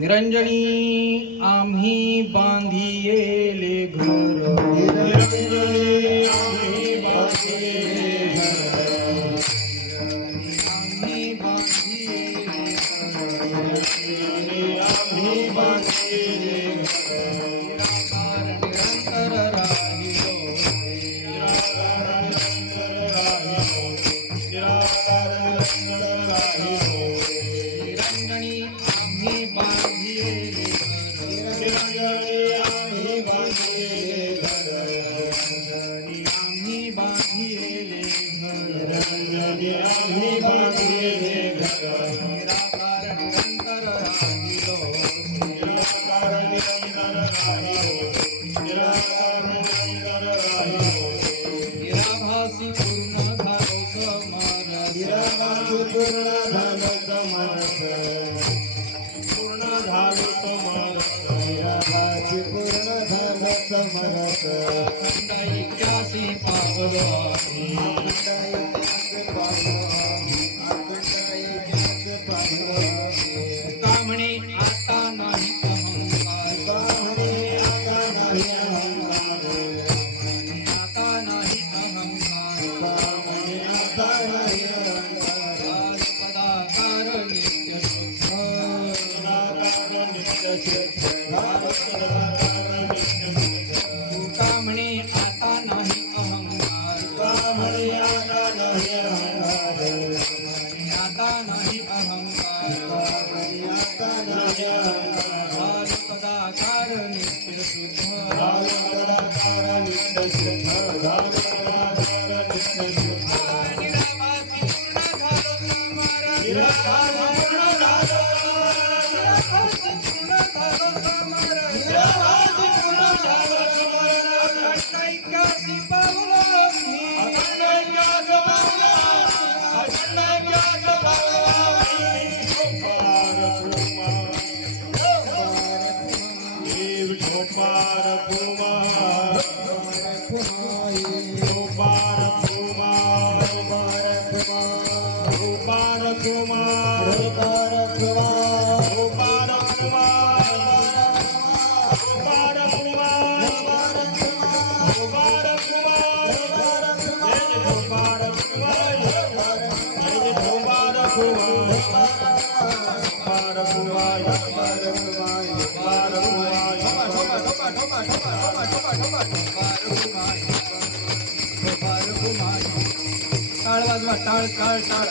निरंजनी आम्ही बांधियेले घर, निरंजनी आम्ही बांधियेले घर, आम्ही बांधियेले घर, आम्ही बांधियेले घर, निरंतर राहिलो, निराकार निरंतर राहिलो, निरंजनी आम्ही बांधियेले घर, निरंजनी आम्ही पूर्ण झालं समरस रागाची पूर्ण झालं समरस ऐक्यासी पावलो कामणे आता नाही अहंकार आता नाही अहंकार पदाकार नित्य कामणे आता नाही अहंकार आता नाही अहंकार पदाकार नित्य शुद्ध टाळ वाजवा टाळ टाळ टाळ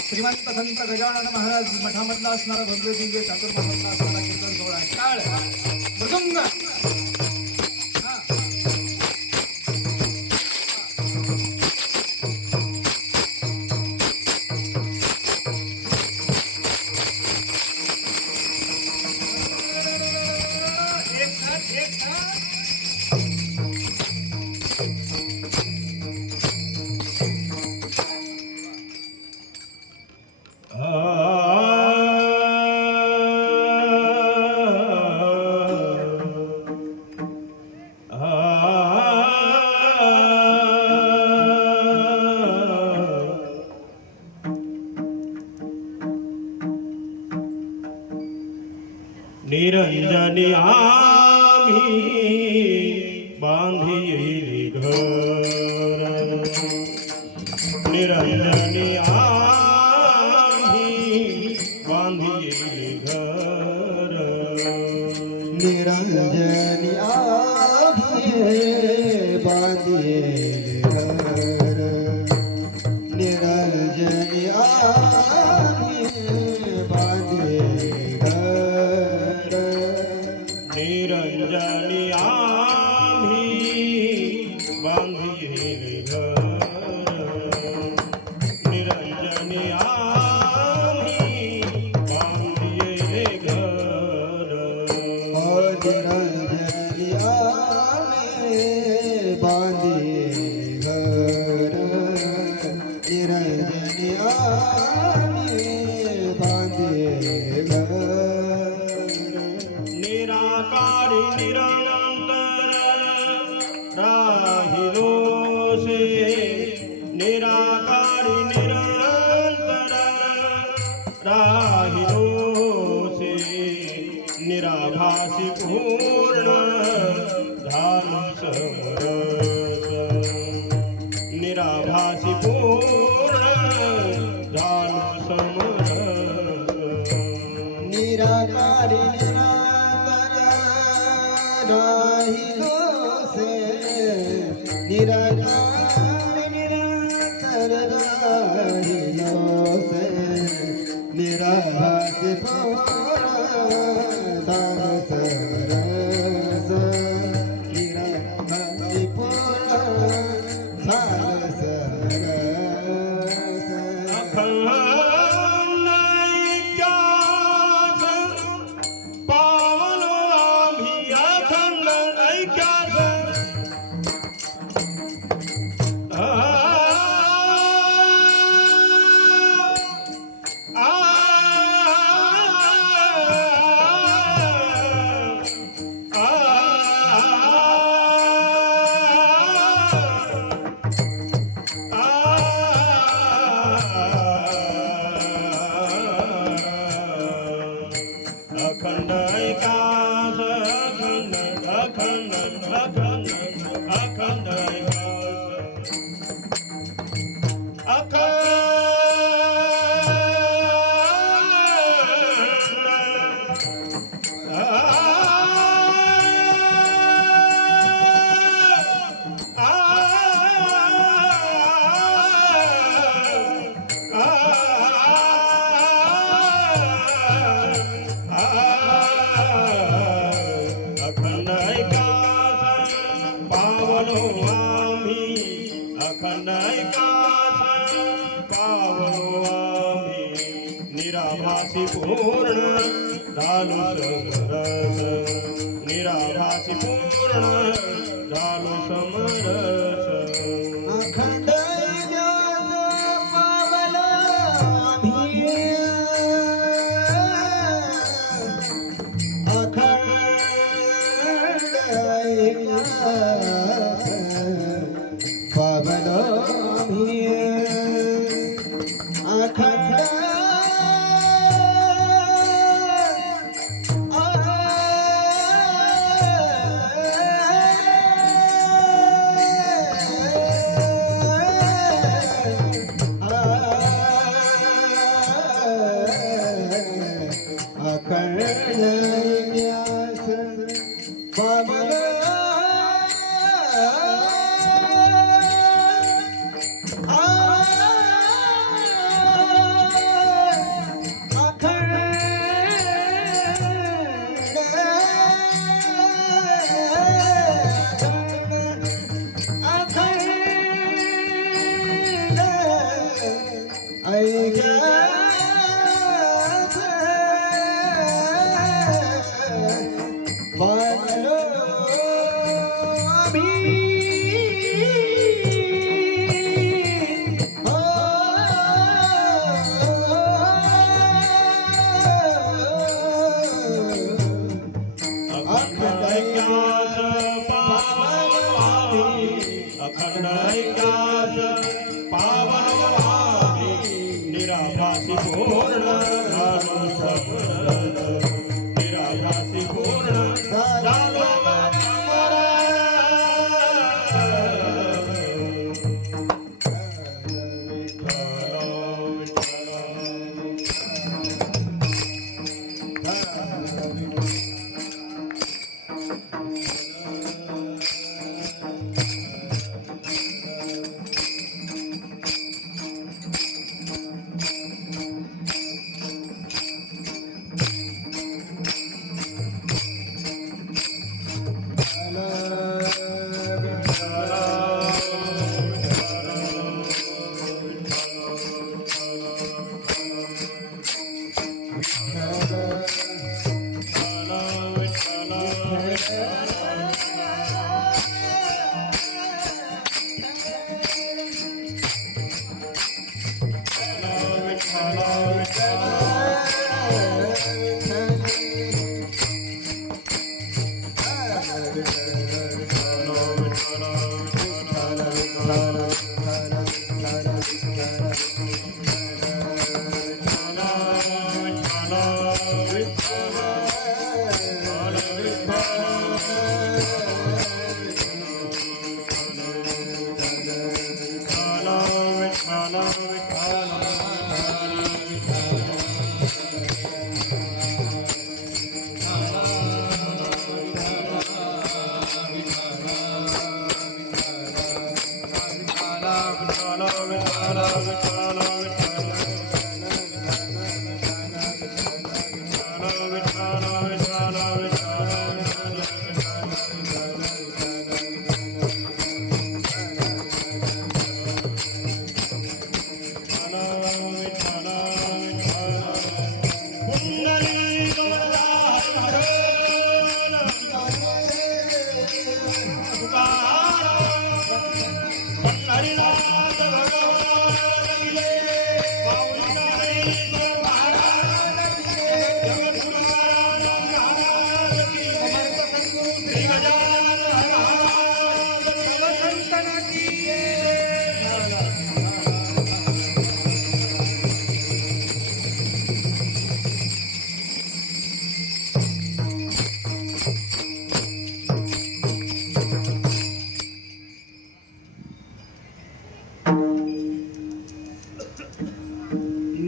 श्रीमंत संत गजानन महाराज मठामधला असणारा भव्य दिव्य चातुर्मासातला असणारा कीर्तन सोहळा आहे. टाळ मृदुंग हा. एक साथ निरंजनी आम्ही बांधिली घर निरंजनी आम्ही बांधिली घर निरंजनी आम्ही बांधिले घर निरंजनी आम्ही बांधिले घर निरंजनी आम्ही बांधिले घर निरंजनी आम्ही बांधिले घर निरंजनी आम्ही बांधिले घर निरंजनी आम्ही बांधिले घर निराकारी निरंतर राहिलो से निराकारी निरंतर राहिलो से निराभासी पूर्ण झालो समरस निराभासी पूर्ण झालो समरस निराकारी निराकार राहिलो से निराकार निराकार राहिलो से निराभास सरस निराभास सरस पावलो आम्ही अखंड ऐक्यास आ निराभासी पूर्ण झालो समरस निराभासी पूर्ण झालो समरस अखंड ज्ञान पावलो आम्ही अखंड पावलो आम्ही अखंड अखंड ऐकास पावन व्हावे निराभासी पूर्ण झालो समरस निराभासी पूर्ण झालो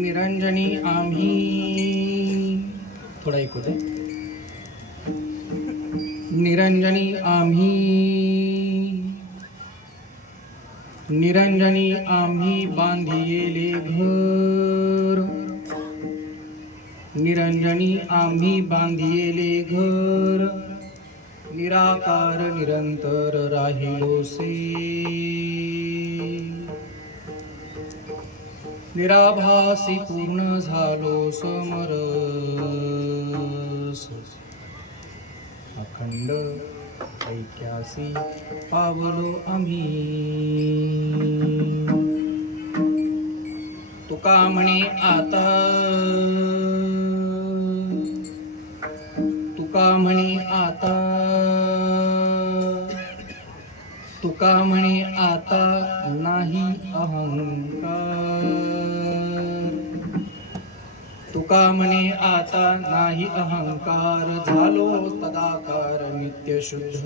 निरंजनी आम्ही थोडा ऐकू दे. निरंजनी आम्ही निरंजनी आम्ही बांधिले घर निरंजनी आम्ही बांधिले घर निराकार निरंतर राहिलो से निराभासी पूर्ण झालो समरस अखंड ऐक्यासी पावलो आम्ही तुका म्हणे आता तुका म्हणे आता तुका म्हणे आता नाही अहंकार तुका म्हणे आता नाही अहंकार झालो तदाकार नित्य शुद्ध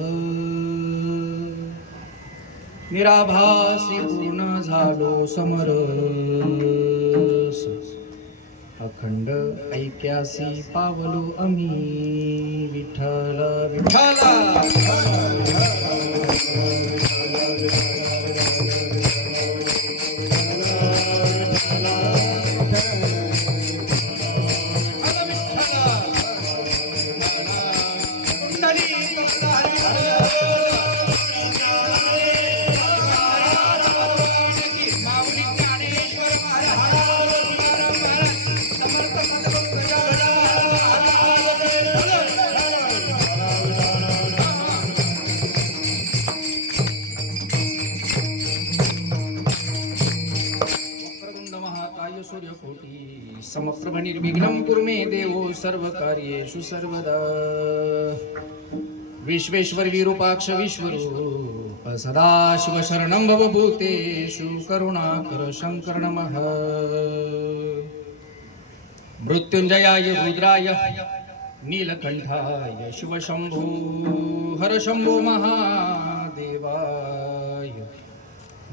निराभासी पूर्ण झालो समरस अखंड ऐक्यासी पावलो आम्ही विठ्ठल विठ्ठल सूर्यकोटी समप्रभ निर्विघ्नं कुरु मे देवो सर्वकार्येषु सर्वदा विश्वेश्वर विरूपाक्ष विश्वरूप सदाशिव शरणं भवभूतेषु करुणाकर शंकर नमः मृत्युंजयाय रुद्राय नीलकंठाय शिवशंभो हर शंभो महादेवाय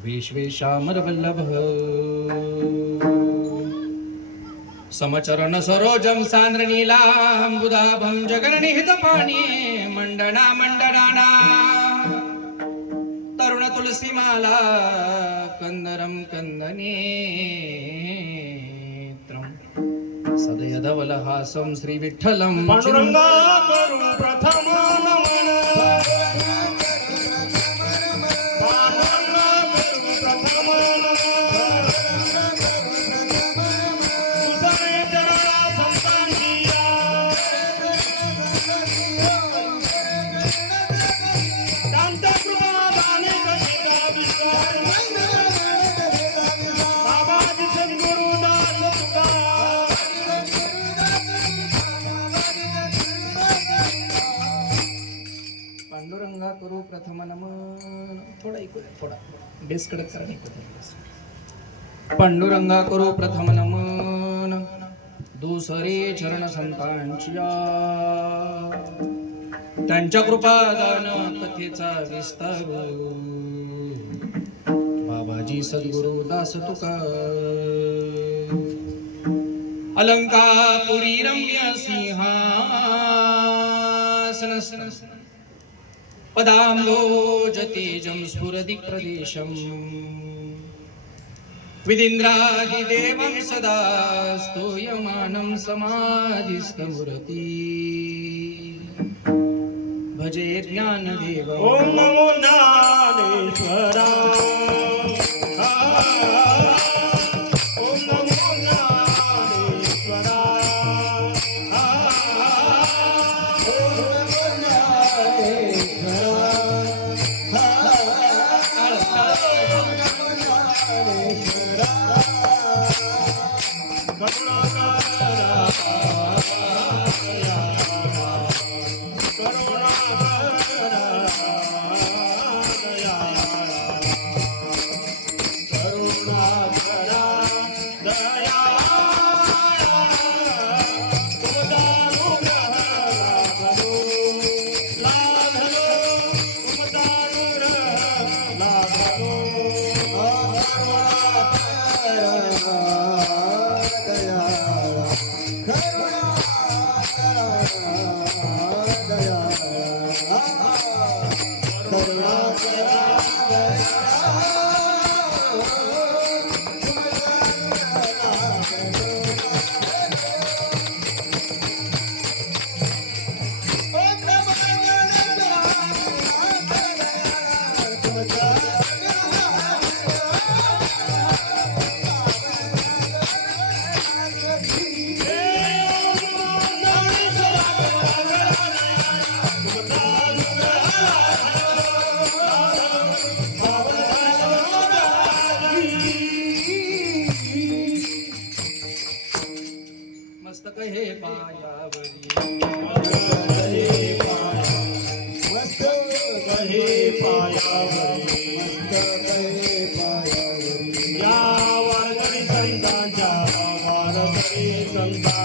विश्वेशामरवल्लभ समचरण सरोजं सान्द्र नीलाम्बुदाभं जगन्निहित पाणी मंडना मंडनाना तरुण तुलसीमाला कंदरं कंदनेत्रं सदयधवलहासं श्री विठ्ठलं पांडुरंगा करू प्रथम नमन पांडुरंगा करू प्रथम नमन थोडा ऐकू थोडा बेस कडक करा ऐकू पांडुरंगा करू प्रथम नमन दुसरे चरण संतांच्या त्यांच्या कृपादान कथेचा विस्तार बाबाजी सद्गुरु दास तुका अलंकापुरी रम्य सिंहासन पदाम्बोजतेजं स्फुरदिक्प्रदेशं विदिन्द्रादिदेवं सदा स्तूयमानं समाधिस्थमूर्ति भजे ज्ञानदेवम् ॐ नमो ज्ञानेश्वरा मस्तक हे पायावरी मस्त कहे पायावरी या वारकरी संतांच्या वारकरी संतांच्या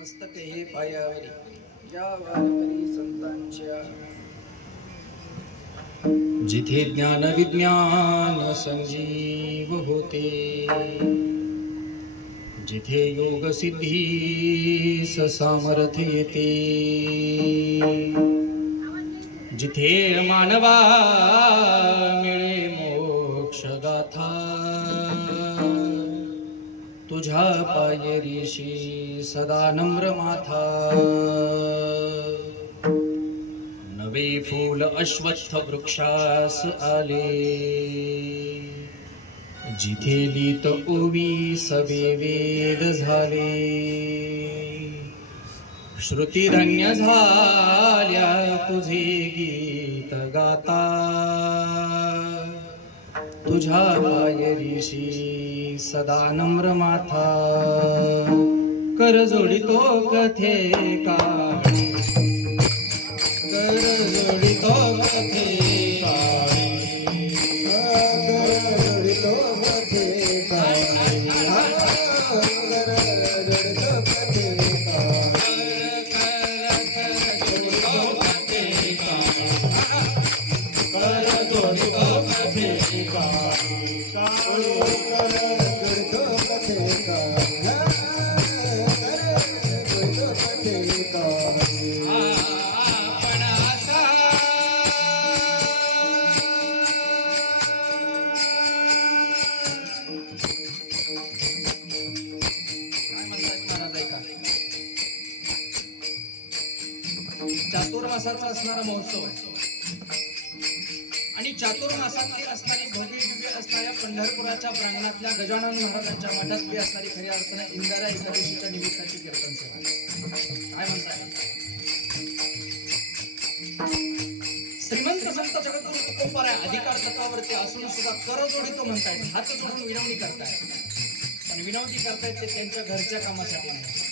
मस्तक हे पायावरी या वारकरी संतांच्या जिथे ज्ञान विज्ञान संजीव होते जिथे योग सिद्धी सामर्थ्य येते जिथे मानवा मिळे मोक्ष गाथा तुझ्या पायरीशी सदा नम्र माथा नवे फूल अश्वत्थ वृक्षास आले जिथे लीत ओवी सवे वेद झाले श्रुती धन्य झाल्या तुझे गीत गाता तुझ्या पायरीशी सदा नम्र माथा कर जोडितो कथे काळी कर जोडितो कथे काळी चातुर्मासाचा असणारा महोत्सव आहे आणि चातुर्मासातली असणारी भव्य दिव्य असणाऱ्या पंढरपुराच्या प्रांगणातल्या गजानन महाराजांच्या मठातली असणारी खऱ्या अर्थाने इंदिरा एकादशीच्या निमित्ताची कीर्तन सेवा काय म्हणताय श्रीमंत संत जगद्गुरु तुकोबाराय अधिकार तत्वावरती असून सुद्धा कर जोडितो म्हणतायत हात जोडून विनवणी करतायत पण विनवणी करतायत ते त्यांच्या घरच्या कामासाठी नाही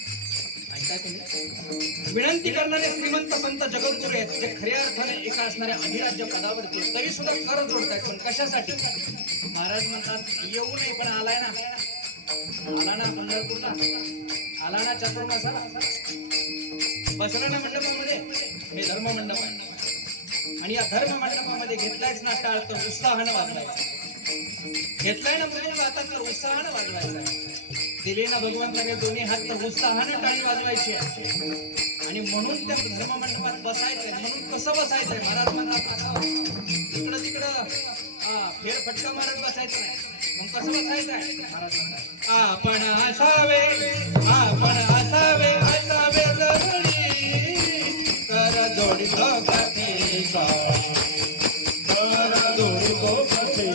ऐकताय तुम्ही विनंती करणारे श्रीमंत संत जगद्गुरु आहेत जे खऱ्या अर्थाने एका असणाऱ्या अधिराज्य पदावरती तरी सुद्धा कर जोडतायत पण कशासाठी महाराज म्हणतात येऊ नाही पण आलाय ना आला ना पंढरपूरला आला ना चातुर्मासाला बसला ना मंडपामध्ये हे धर्म मंडप आहे आणि या धर्म मंडपामध्ये घेतलायच ना टाळ तर उत्साहानं वाजवायचं घेतलाय ना मुलींना आता तर उत्साहानं वाजवायचं दिले ना भगवंताने दोन्ही हात तर उत्साहानं टाळी वाजवायची आहे आणि म्हणून त्या धर्म मंडपात बसायचंय म्हणून कसं बसायचंय महाराज म्हणतात इकडं तिकडं फेरफटका मारत बसायचं नाही मग कसं बसायचंय महाराज म्हणतात आपण असावे असावे जवळी कर जोडितो कथे कर जोडितो कथे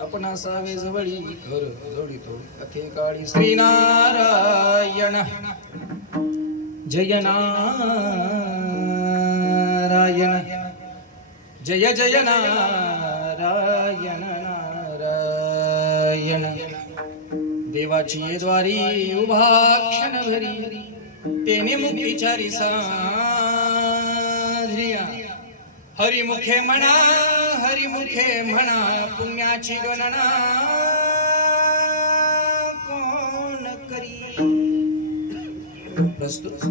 आपण असावे जवळी घर जोडितो कथे काळी श्रीनारायण जय नारायण जय जय नारायण नारायण देवाची द्वारी उभा क्षणभरी तेने मुक्तीचारी साध्रिया हरिमुखे म्हणा हरी हरिमुखे म्हणा पुण्याची गणना कोण करी. प्रस्तुत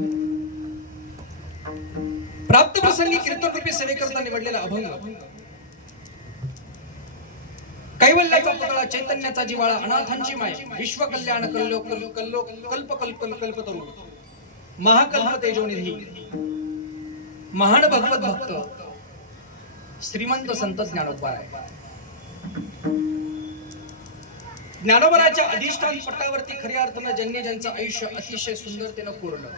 प्राप्त प्रसंगी कीर्तन रूपी सेवेकरता निवडलेला अभंग. कैवल्याचा पुतळा, चैतन्याचा जिवाळा, अनाथांची माय, विश्व कल्याण कल्लो कल्लो कल्प कल्प कल्प तरुण, महाकल्प तेजोनिधी, महान भगवत भक्त श्रीमंत संत ज्ञानोबा आहे. ज्ञानोबाच्या अधिष्ठान पटावरती खऱ्या अर्थानं ज्यांनी ज्यांचं आयुष्य अतिशय सुंदरतेनं कोरलं,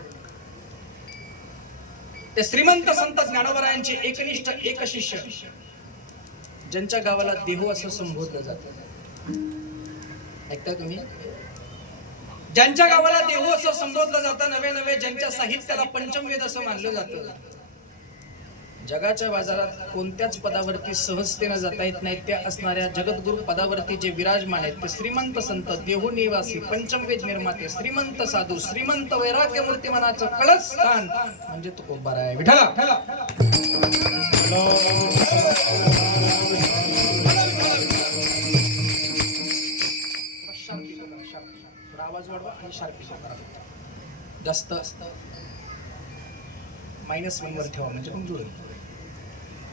ते श्रीमंत संत ज्ञानोबरायांचे एकनिष्ठ एक शिष्य, ज्यांच्या गावाला देहू असं संबोधलं जातं. ऐकता तुम्ही? ज्यांच्या गावाला देहू असं संबोधलं जातं, नवे नवे ज्यांच्या साहित्याला पंचमवेद असं मानलं जातं. जगाच्या बाजारात कोणत्याच पदावरती सहजतेनं जाता येत नाही त्या असणाऱ्या जगद्गुरु पदावरती जे विराजमान आहेत ते श्रीमंत संत, देहू निवासी, पंचमवेद निर्माते, श्रीमंत साधू, श्रीमंत वैराग्य मूर्तिमानाचं कळस स्थान म्हणजे तुकोबार आहे. विठ्ठला आवाज वाढवा आणि शार्पी जास्त -1 वर ठेवा म्हणजे मग जुळेल.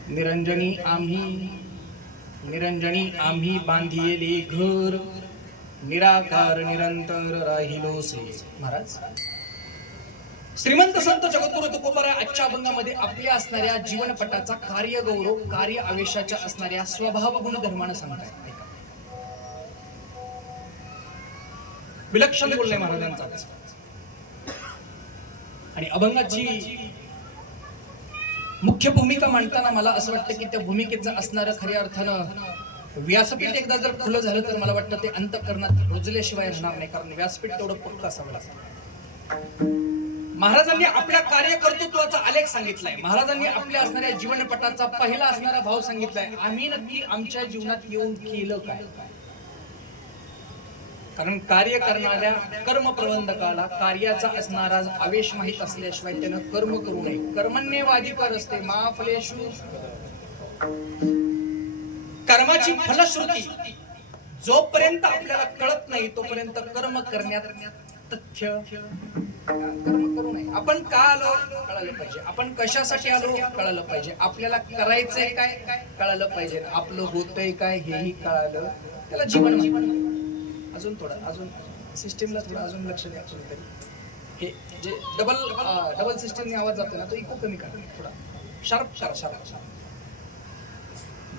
निरंजनी आम्ही बांधिले घर, निराकार निरंतर राहिलो से. महाराज श्रीमंत संत जगद्गुरु तुकोबाराय आजच्या अभंगामध्ये आपल्या असणाऱ्या जीवनपटाचा कार्य गौरव, कार्य आवेशाच्या असणाऱ्या स्वभाव गुणधर्मानं सांगतायत. विलक्षण बोलणे महाराजांचाच. आणि अभंगाची मुख्य भूमिका मांडताना मला असं वाटतं की त्या भूमिकेचं असणारं खऱ्या अर्थानं व्यासपीठ एकदा जर खुलं झालं तर मला वाटतं ते अंतःकरणात रुजल्याशिवाय राहणार नाही, कारण व्यासपीठ तेवढं पक्क असावं लागतं. महाराजांनी आपल्या कार्यकर्तृत्वाचा आलेख सांगितलाय. महाराजांनी आपल्या असणाऱ्या जीवनपटाचा पहिला असणारा भाव सांगितलाय. आम्ही नक्की आमच्या जीवनात येऊन केलं काय? कारण कार्य करणाऱ्या कर्म प्रबंधकाला कार्याचा असणारा आवेश माहित असल्याशिवाय त्यानं कर्म करू नये. कर्मण्यवाधिकार असते मा फलेषु. कर्माची फलश्रुती जोपर्यंत आपल्याला कळत नाही तोपर्यंत कर्म करण्यात तथ्य. कर्म करू नये. आपण का आलो कळालं पाहिजे, आपण कशासाठी आलो कळालं पाहिजे, आपल्याला करायचंय काय कळालं पाहिजे, आपलं होतंय काय हेही कळालं. त्याला जीवन म्हणतात. अजून थोडं अजून सिस्टीमला थोडं अजून लक्ष द्या. तरी हे जे डबल सिस्टीमने आवाज जातो ना तो इको कमी करा. थोडा शार्प शार्प शार्प शार्प.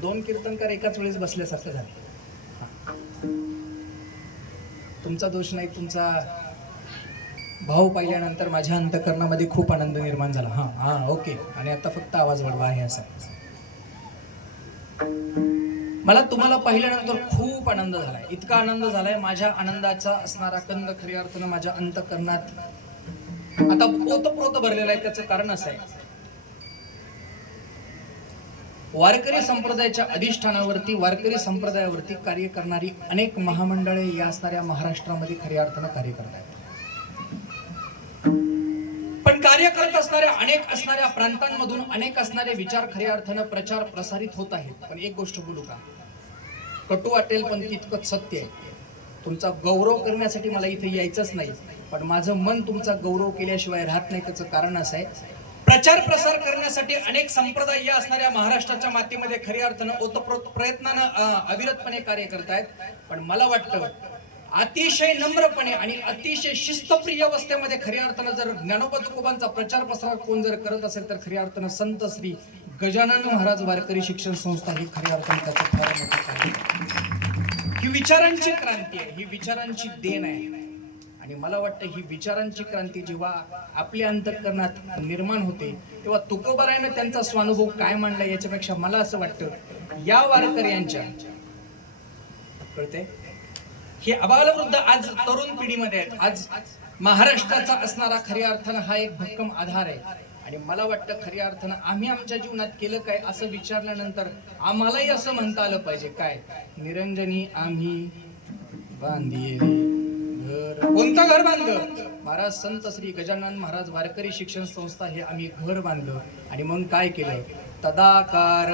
2 कीर्तनकार एकाच वेळेस बसल्यासारखं झालं. तुमचा दोष नाही, तुमचा भाव पाहिल्यानंतर माझ्या अंतःकरणामध्ये खूप आनंद निर्माण झाला. हा ओके. आणि आता फक्त आवाज वाढवा आहे असं. मला तुम्हाला पाहिल्यानंतर खूप आनंद झालाय. इतका आनंद झालाय, माझ्या आनंदाचा असणारा कंद खऱ्या अर्थानं माझ्या अंतःकरणात आता पोत भरलेला आहे. त्याचं कारण असं आहे, वारकरी संप्रदायाच्या अधिष्ठानावरती, वारकरी संप्रदायावरती कार्य करणारी अनेक महामंडळे या असणाऱ्या महाराष्ट्रामध्ये खऱ्या अर्थानं कार्य करत आहेत. पण कार्य करत असणाऱ्या अनेक असणाऱ्या प्रांतांमधून अनेक असणारे विचार खऱ्या अर्थानं प्रचार प्रसारित होत आहेत. पण एक गोष्ट बोलू का, कटू वाटेल पण तितकंच सत्य आहे. तुमचा गौरव करण्यासाठी मला इथे यायचंच नाही, पण माझं मन तुमचा गौरव केल्याशिवाय राहत नाही. त्याचं कारण असं आहे, प्रचार प्रसार करण्यासाठी अनेक संप्रदाय या असणाऱ्या महाराष्ट्राच्या मातीमध्ये खऱ्या अर्थानं ओतप्रोत प्रयत्नानं अविरतपणे कार्य करतायत. पण मला वाटतं अतिशय नम्रपणे आणि अतिशय शिस्तप्रिय अवस्थेमध्ये खऱ्या अर्थानं जर ज्ञानोबा तुकोबांचा प्रचार प्रसार कोण जर करत असेल तर खऱ्या अर्थानं संत श्री गजानन महाराज वारकरी शिक्षण संस्था ही खऱ्या अर्थानं त्याचं फार मोठं कार्य. ही विचारांची क्रांती आहे, ही विचारांची देण आहे. आणि मला वाटतं ही विचारांची क्रांती जेव्हा आपल्या अंतःकरणात निर्माण होते तेव्हा तुकोबारायानं त्यांचा स्वानुभव काय मांडला याच्यापेक्षा मला असं वाटतं या वारकऱ्यांच्या कळते हे अबालवृद्ध आज तरुण पिढीमध्ये आहेत. आज महाराष्ट्राचा असणारा खऱ्या अर्थानं हा एक भक्कम आधार आहे. आणि मला वाटतं खऱ्या अर्थानं आम्ही आमच्या जीवनात केलं काय असं विचारल्यानंतर आम्हालाही असं म्हणता आलं पाहिजे, काय निरंजनी आम्ही बांधिले घर. कोणतं घर बांधलं? महाराज संत श्री गजानन महाराज वारकरी शिक्षण संस्था हे आम्ही घर बांधलं. आणि मग काय केलं? तदाकार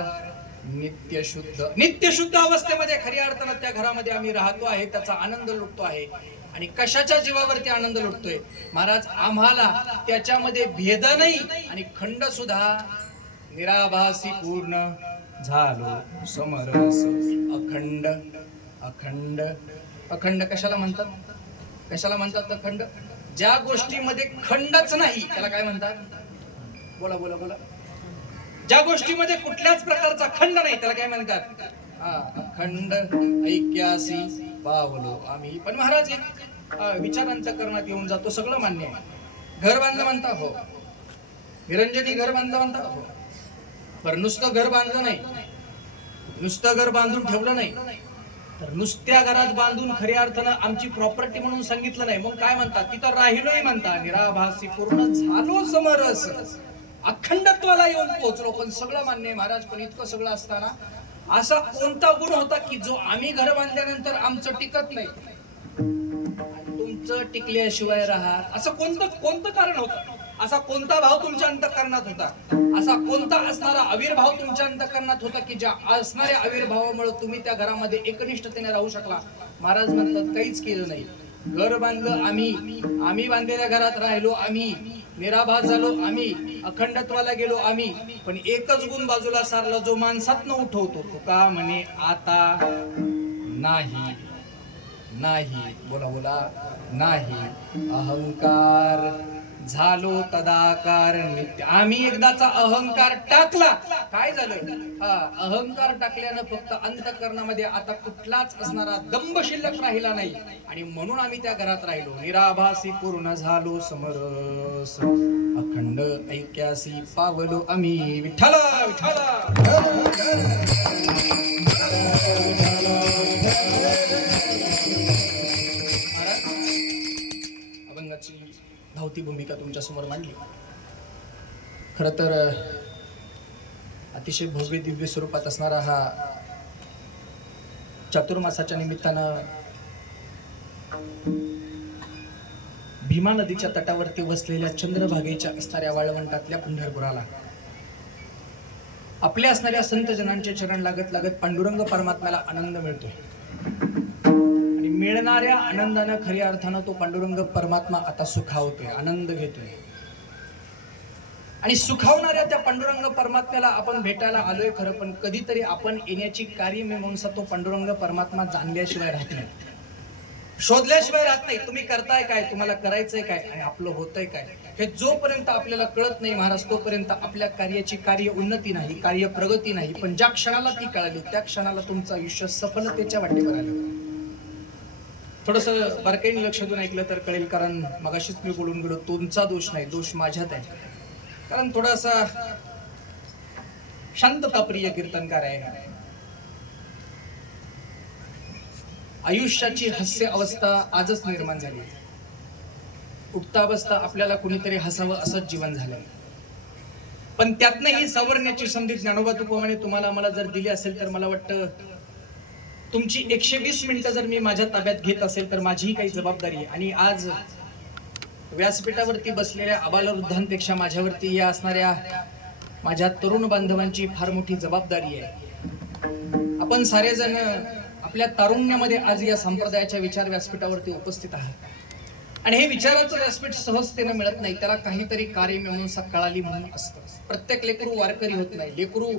नित्यशुद्ध अवस्थेमध्ये खऱ्या अर्थानं त्या घरामध्ये आम्ही राहतो आहे, त्याचा आनंद लुटतो आहे. आणि कशाच्या जीवावरती आनंद लुटतोय महाराज? आम्हाला त्याच्यामध्ये भेद नाही आणि खंड सुद्धा निराभासी पूर्ण झालो समरस. अखंड अखंड अखंड कशाला म्हणतात? कशाला म्हणतात अखंड? ज्या गोष्टीमध्ये खंडच नाही त्याला काय म्हणतात? बोला बोला बोला. ज्या गोष्टीमध्ये कुठल्याच प्रकारचा खंड नाही त्याला काय म्हणतात? अखंड ऐक्यासी पावलो आम्ही. पण महाराज एक विचार अंतःकरणात येऊन जातो. सगळं मान्य आहे. घर बांधलं म्हणता हो, निरंजनी घर बांधलं म्हणता हो, पण नुसतं घर बांधलं नाही, नुसतं घर बांधून ठेवलं नाही, तर नुसत्या घरात बांधून खऱ्या अर्थानं आमची प्रॉपर्टी म्हणून सांगितलं नाही. मग काय म्हणतात? तिथं राहिलोय म्हणता. निराभासी पूर्ण झालो समरस. अखंडत्वाला येऊन पोहोचलो. पण सगळं मान्य आहे महाराज. पण इतकं सगळं असताना असा कोणता गुण होता की जो आम्ही घर बांधल्यानंतर आमचं टिकत नाही, तुमचं टिकल्याशिवाय राहा? असं कोणतं कारण होतं? असा कोणता भाव तुमच्या अंतःकरणात होता? असा कोणता असणारा आविर्भाव तुमच्या अंतःकरणात होता की ज्या असणाऱ्या आविर्भावामुळे तुम्ही त्या घरामध्ये एकनिष्ठतेने राहू शकला? महाराज म्हणतात काहीच केलं नाही. घर बांधलं आम्ही बांधलेल्या घरात राहिलो आम्ही, निराभास झालो आम्ही, अखंडत्वाला गेलो आम्ही. पण एकच गुण बाजूला सारला जो माणसात न उठवतो तो का म्हणे? आता नाही नाही. बोला बोला. नाही. अहंकार झालो तदाकार नित्य. आम्ही एकदाचा अहंकार टाकला. काय झालं? अहंकार टाकल्यानं फक्त अंतःकरणामध्ये आता कुठलाच असणारा दंभ शिल्लक राहिला नाही. आणि म्हणून आम्ही त्या घरात राहिलो. निराभासी पूर्ण झालो समरस. अखंड ऐक्यासी पावलो आम्ही. विठ्ठला विठ्ठला. अभंगाची धावती भूमिका तुमच्या समोर मांडली. खर तर अतिशय भव्य दिव्य स्वरूपात असणारा हा चातुर्मासाच्या निमित्तानं भीमा नदीच्या तटावरती वसलेल्या चंद्रभागेच्या असणाऱ्या वाळवंटातल्या पंढरपुराला आपल्या असणाऱ्या संत जनांचे चरण लागत लागत पांडुरंग परमात्म्याला आनंद मिळतोय. आणि मिळणाऱ्या आनंदानं खऱ्या अर्थानं तो पांडुरंग परमात्मा आता सुखावतोय, आनंद घेतोय. आणि सुखावणाऱ्या त्या पांडुरंग परमात्म्याला आपण भेटायला आलोय खरं, पण कधीतरी आपण येण्याची कार्यमीमांसा तो पांडुरंग परमात्मा जाणल्याशिवाय राहत नाही, शोधल्याशिवाय राहत नाही. तुम्ही करताय काय, तुम्हाला करायचंय काय आणि आपलं होतंय काय, हे जोपर्यंत आपल्याला कळत नाही महाराज तोपर्यंत आपल्या कार्याची कार्य उन्नती नाही, कार्य प्रगती नाही. पण ज्या क्षणाला ती कळाली त्या क्षणाला तुमचं आयुष्य सफलतेच्या वाटेवर आलं. थोडस बारकाईने लक्ष देऊन ऐकलं तर कळेल, कारण मगाशीच मी बोलून गेलो, तुमचा दोष नाही, दोष माझ्यात आहे. कारण थोडासा शांतताप्रिय कीर्तनकार आहे. आयुष्याची हास्य अवस्था आजच निर्माण झाली. उठता बसता आपल्याला कुणीतरी हसावं असंच जीवन झालं. पण त्यातनंही सावरण्याची संधी ज्ञानोबा तुकोबाने तुम्हाला मला जर दिली असेल तर मला वाटतं तुमची 120 मिनिटं जर मी माझ्या ताब्यात घेत असेल तर माझीही काही जबाबदारी आहे. आणि आज व्यासपीठावरती बसलेल्या आबालवृद्धांपेक्षा माझ्यावरती या असणाऱ्या माझ्या तरुण बांधवांची फार मोठी जबाबदारी आहे. आपण सारेजण आपल्या तारुण्यामध्ये आज या संप्रदायाच्या विचार व्यासपीठावरती उपस्थित आहात. आणि हे विचाराचं व्यासपीठ सहजतेने मिळत नाही, त्याला काहीतरी कार्य म्हणून कळाली म्हणून असतं. प्रत्येक लेकरू वारकरी होत नाही. लेकरू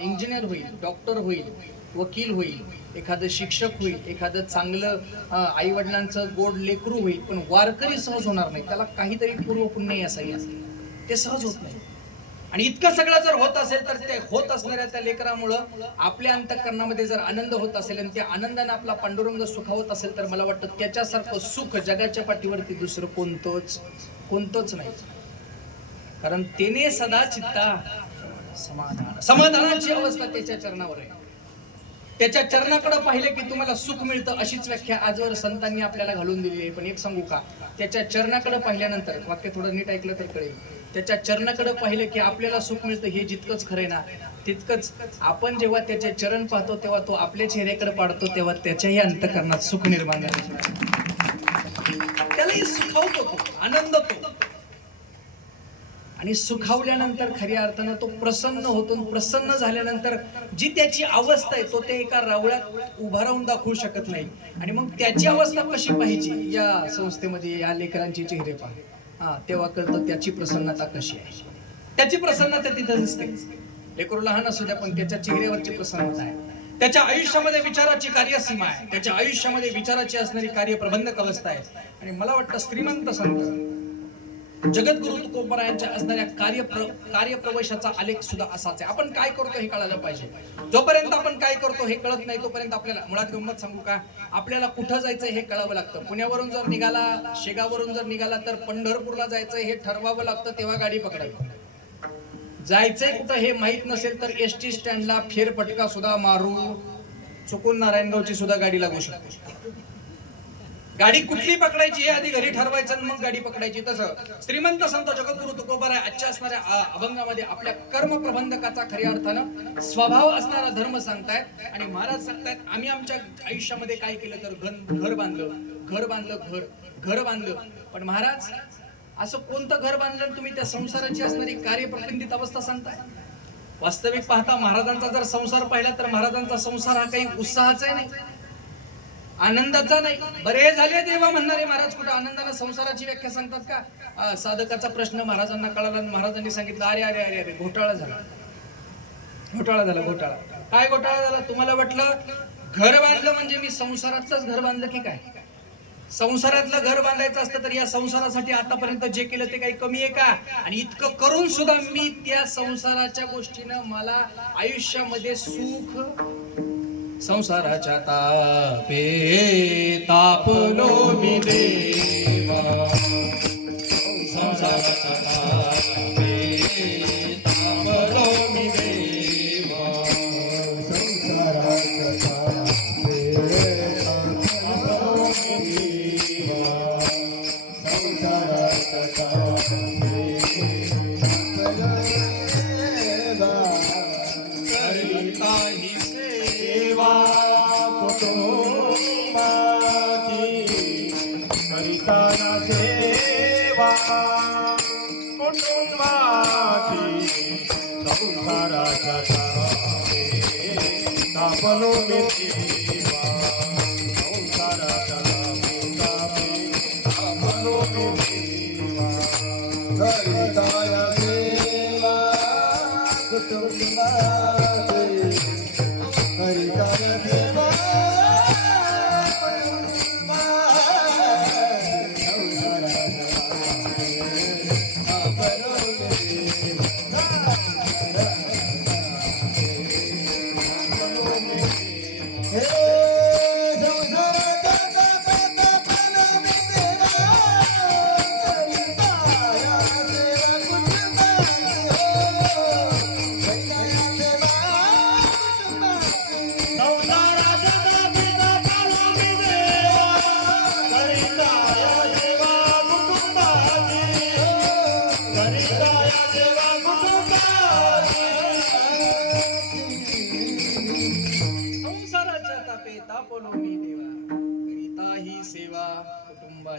इंजिनियर होईल, डॉक्टर होईल, वकील होईल, एखादं शिक्षक होईल, एखादं चांगलं आई वडिलांचं गोड लेकरू होईल, पण वारकरी सहज होणार नाही. त्याला काहीतरी पूर्व पुण्य असावी, ते सहज होत नाही. आणि इतकं सगळं जर होत असेल तर ते होत असणाऱ्या त्या लेकरामुळं आपल्या अंतःकरणामध्ये जर आनंद होत असेल आणि त्या आनंदाने आपला पांडुरंग सुखावत असेल तर मला वाटतं त्याच्यासारखं सुख जगाच्या पाठीवरती दुसरं कोणतंच नाही. कारण तेने सदा चित्ता समाधान, समाधानाची अवस्था त्याच्या चरणावर आहे. त्याच्या चरणाकडे पाहिले की तुम्हाला सुख मिळतं, अशीच व्याख्या आजवर संतांनी आपल्याला घालून दिली आहे. पण एक सांगू का, त्याच्या चरणाकडे पाहिल्यानंतर, वाक्य थोडं नीट ऐकलं तर कळेल, त्याच्या चरणाकडे पाहिलं की आपल्याला सुख मिळतं हे जितकंच खरंय ना, तितकंच आपण जेव्हा त्याचे चरण पाहतो तेव्हा तो आपल्या चेहऱ्याकडे पाडतो तेव्हा त्याच्याही अंतःकरणात सुख निर्माण झाले, त्यालाही सुखावतो तो, आनंद तो. आणि सुखावल्यानंतर खऱ्या अर्थानं तो प्रसन्न होतो. प्रसन्न झाल्यानंतर जी त्याची अवस्था आहे तो ते एका रावळ्यात उभा राहून दाखवू शकत नाही. आणि मग त्याची अवस्था कशी पाहिजे या संस्थेमध्ये या लेकरांचे चेहरे पहा, तेव्हा कळतं त्याची प्रसन्नता कशी आहे. त्याची प्रसन्नता तिथं दिसते. लेकरू लहान असू द्या पण त्याच्या चेहऱ्यावरची प्रसन्नता आहे. त्याच्या आयुष्यामध्ये विचाराची कार्यसीमा आहे. त्याच्या आयुष्यामध्ये विचाराची असणारी कार्यप्रबंधक अवस्था आहे. आणि मला वाटतं श्रीमंत संत जगद्गुरु तुकोबरायांच्या असणाऱ्या कार्यप्रवेशाचा आलेख सुद्धा असाच आहे. आपण काय करतो हे कळायला पाहिजे. जोपर्यंत आपण काय करतो हे कळत नाही तोपर्यंत आपल्याला मुळात गंमत सांगू का, आपल्याला कुठं जायचं हे कळावं लागतं. पुण्यावरून जर निघाला, शेगावरून जर निघाला तर पंढरपूरला जायचं हे ठरवावं लागतं, तेव्हा गाडी पकडावी. जायचंय कुठं हे माहित नसेल तर एसटी स्टँडला फेरफटका सुद्धा मारू, चुकून नारायणगावची सुद्धा गाडी लागू शकते. गाडी कुठली पकडायची हे आधी घरी ठरवायचं आणि मग गाडी पकडायची. तसं श्रीमंत संत जगद्गुरु तुकोबराय आजच्या असणाऱ्या अभंगामध्ये आपल्या कर्म प्रबंधकाचा खऱ्या अर्थानं स्वभाव असणारा धर्म सांगतायत. आणि महाराज सांगतायत आम्ही आमच्या आयुष्यामध्ये काय केलं तर घर बांधलं. पण महाराज असं कोणतं घर बांधलं तुम्ही त्या संसाराची असणारी कार्यप्रबंधित अवस्था सांगताय. वास्तविक पाहता महाराजांचा जर संसार पाहिला तर महाराजांचा संसार हा काही उत्साहाचा नाही, आनंदाचा नाही. बरे झाले देवा म्हणणारे महाराज कुठं आनंदाला संसाराची व्याख्या सांगतात का. साधकाचा प्रश्न महाराजांना कळाला आणि महाराजांनी सांगितलं अरे अरे अरे अरे घोटाळा झाला. काय घोटाळा झाला. तुम्हाला वाटलं घर बांधलं म्हणजे मी संसारातलंच घर बांधलं की काय. संसारातलं घर बांधायचं असतं तर या संसारासाठी आतापर्यंत जे केलं ते काही कमी आहे का. आणि इतकं करून सुद्धा मी त्या संसाराच्या गोष्टीनं मला आयुष्यामध्ये सुख, संसाराच्या तापे तापलो मी देवा, संसाराच्या तापे तापलो मी देवा, संसाराच्या तापे तापलो मी देवा, संसाराच्या तापे तापलो देवा, करिता ही सेवा कुटुंबाची करिताना सेवा कुटुंबाची संसाराच्या तापलो मी देवा, संसाराच्या तापलो मी देवा, करिताया सेवा कुटुंबाची, करिताया सेवा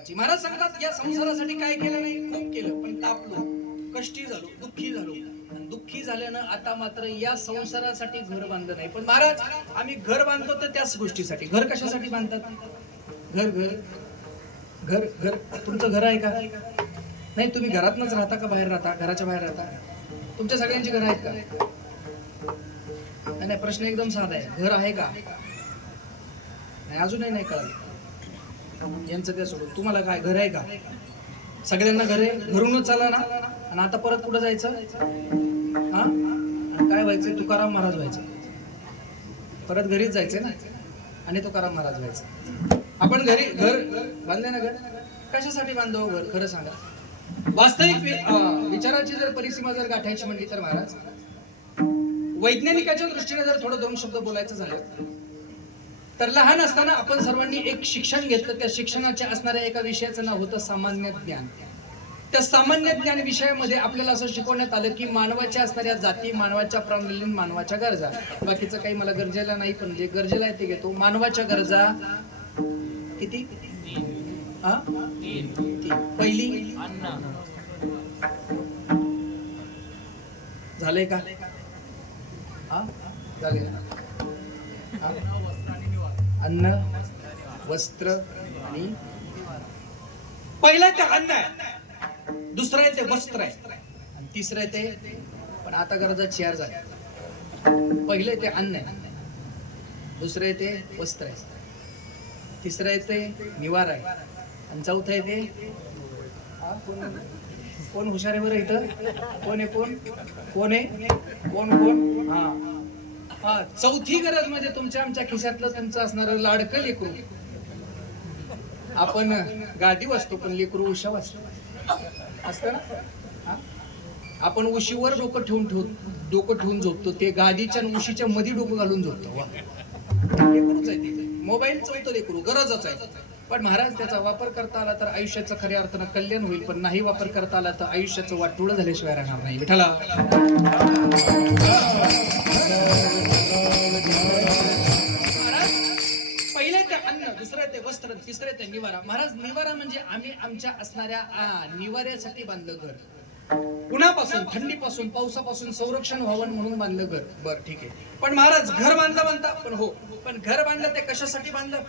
महाराज सांगतात या संसारासाठी काय केलं नाही, खूप केलं पण तापलो, कष्टी झालो, दुःखी झालो. दुःखी झाल्यानं आता मात्र या संसारासाठी घर बांधलं नाही. पण महाराज आम्ही घर बांधतो तर त्याच गोष्टीसाठी. घर कशासाठी बांधतात. घर घर घर घर तुमचं घर आहे का नाही. तुम्ही घरातनच राहता का बाहेर राहता, घराच्या बाहेर राहता. तुमच्या सगळ्यांची घर आहेत का नाही. प्रश्न एकदम साधा आहे, घर आहे का नाही. अजूनही नाही कळलं यांचं ते सोडून. तुम्हाला काय घर आहे का. सगळ्यांना घर आहे, घरूनच चाला ना. आणि आता परत कुठं जायचं हा. आणि काय व्हायचं, तुकाराम महाराज व्हायचं. परत घरीच जायचंय ना आणि तुकाराम महाराज व्हायचं. आपण घरी घर बांधले ना. घर कशासाठी बांधतो घर खरं सांगा. वास्तविक विचाराची जर परिसीमा जर गाठायची म्हणली तर महाराज वैज्ञानिकाच्या दृष्टीने जर थोडं दोन शब्द बोलायचं झालं तर लहान असताना आपण सर्वांनी एक शिक्षण घेतलं. त्या शिक्षणाच्या असणाऱ्या एका विषयाचं नाव होतं सामान्य ज्ञान. त्या सामान्य ज्ञान विषयामध्ये आपल्याला असं शिकवण्यात आलं की मानवाच्या असणाऱ्या जाती, मानवाच्या प्रणाली, मानवाच्या गरजा. बाकीचं काही मला गरजेला नाही, पण जे गरजेला आहे ते घेतो. मानवाच्या गरजा किती हा. पहिली झालंय का? हा झाले. अन्न, वस्त्र आणि पहिलं ते अन्न आहे, दुसरं आहे ते वस्त्र आहे, आणि तिसरं आहे ते, पण आता गरजा चार झाल्या. पहिलं ते अन्न आहे, दुसरं आहे ते वस्त्र आहे, तिसरं आहे ते निवारा आहे, आणि चौथं आहे ते कोण हुशार आहे बरं इथं? कोण आहे? कोण आहे? कोण? हा चौथी गरज म्हणजे तुमच्या आमच्या खिशातलं तुमचं असणारं लाडकं लेकरू. आपण गादी वाचतो पण लेकरू उशा वाचतो असतं ना. हा? आपण उशीवर डोकं ठेवून झोपतो, ते गादीच्या आणि उशीच्या मध्ये डोकं घालून झोपतो. वा, लेकरूच आहे ते. मोबाईल चौथं लेकरू, गरजच आहे. पण महाराज त्याचा वापर करता आला तर आयुष्याचं खऱ्या अर्थानं कल्याण होईल, पण नाही वापर करता आला तर आयुष्याचं वाटोळं झाल्याशिवाय राहणार नाही. विठ्ठला पहिले ते अन्न, दुसरं ते वस्त्र, तिसरे ते निवारा. महाराज निवारा म्हणजे आम्ही आमच्या असणाऱ्या निवाऱ्यासाठी बांधलं घर. उन्हापासून, थंडीपासून, पावसापासून संरक्षण व्हावं म्हणून बांधलं घर. बर ठीक आहे. पण महाराज घर बांधलं म्हणता, पण हो, पण घर बांधलं ते कशासाठी बांधलं?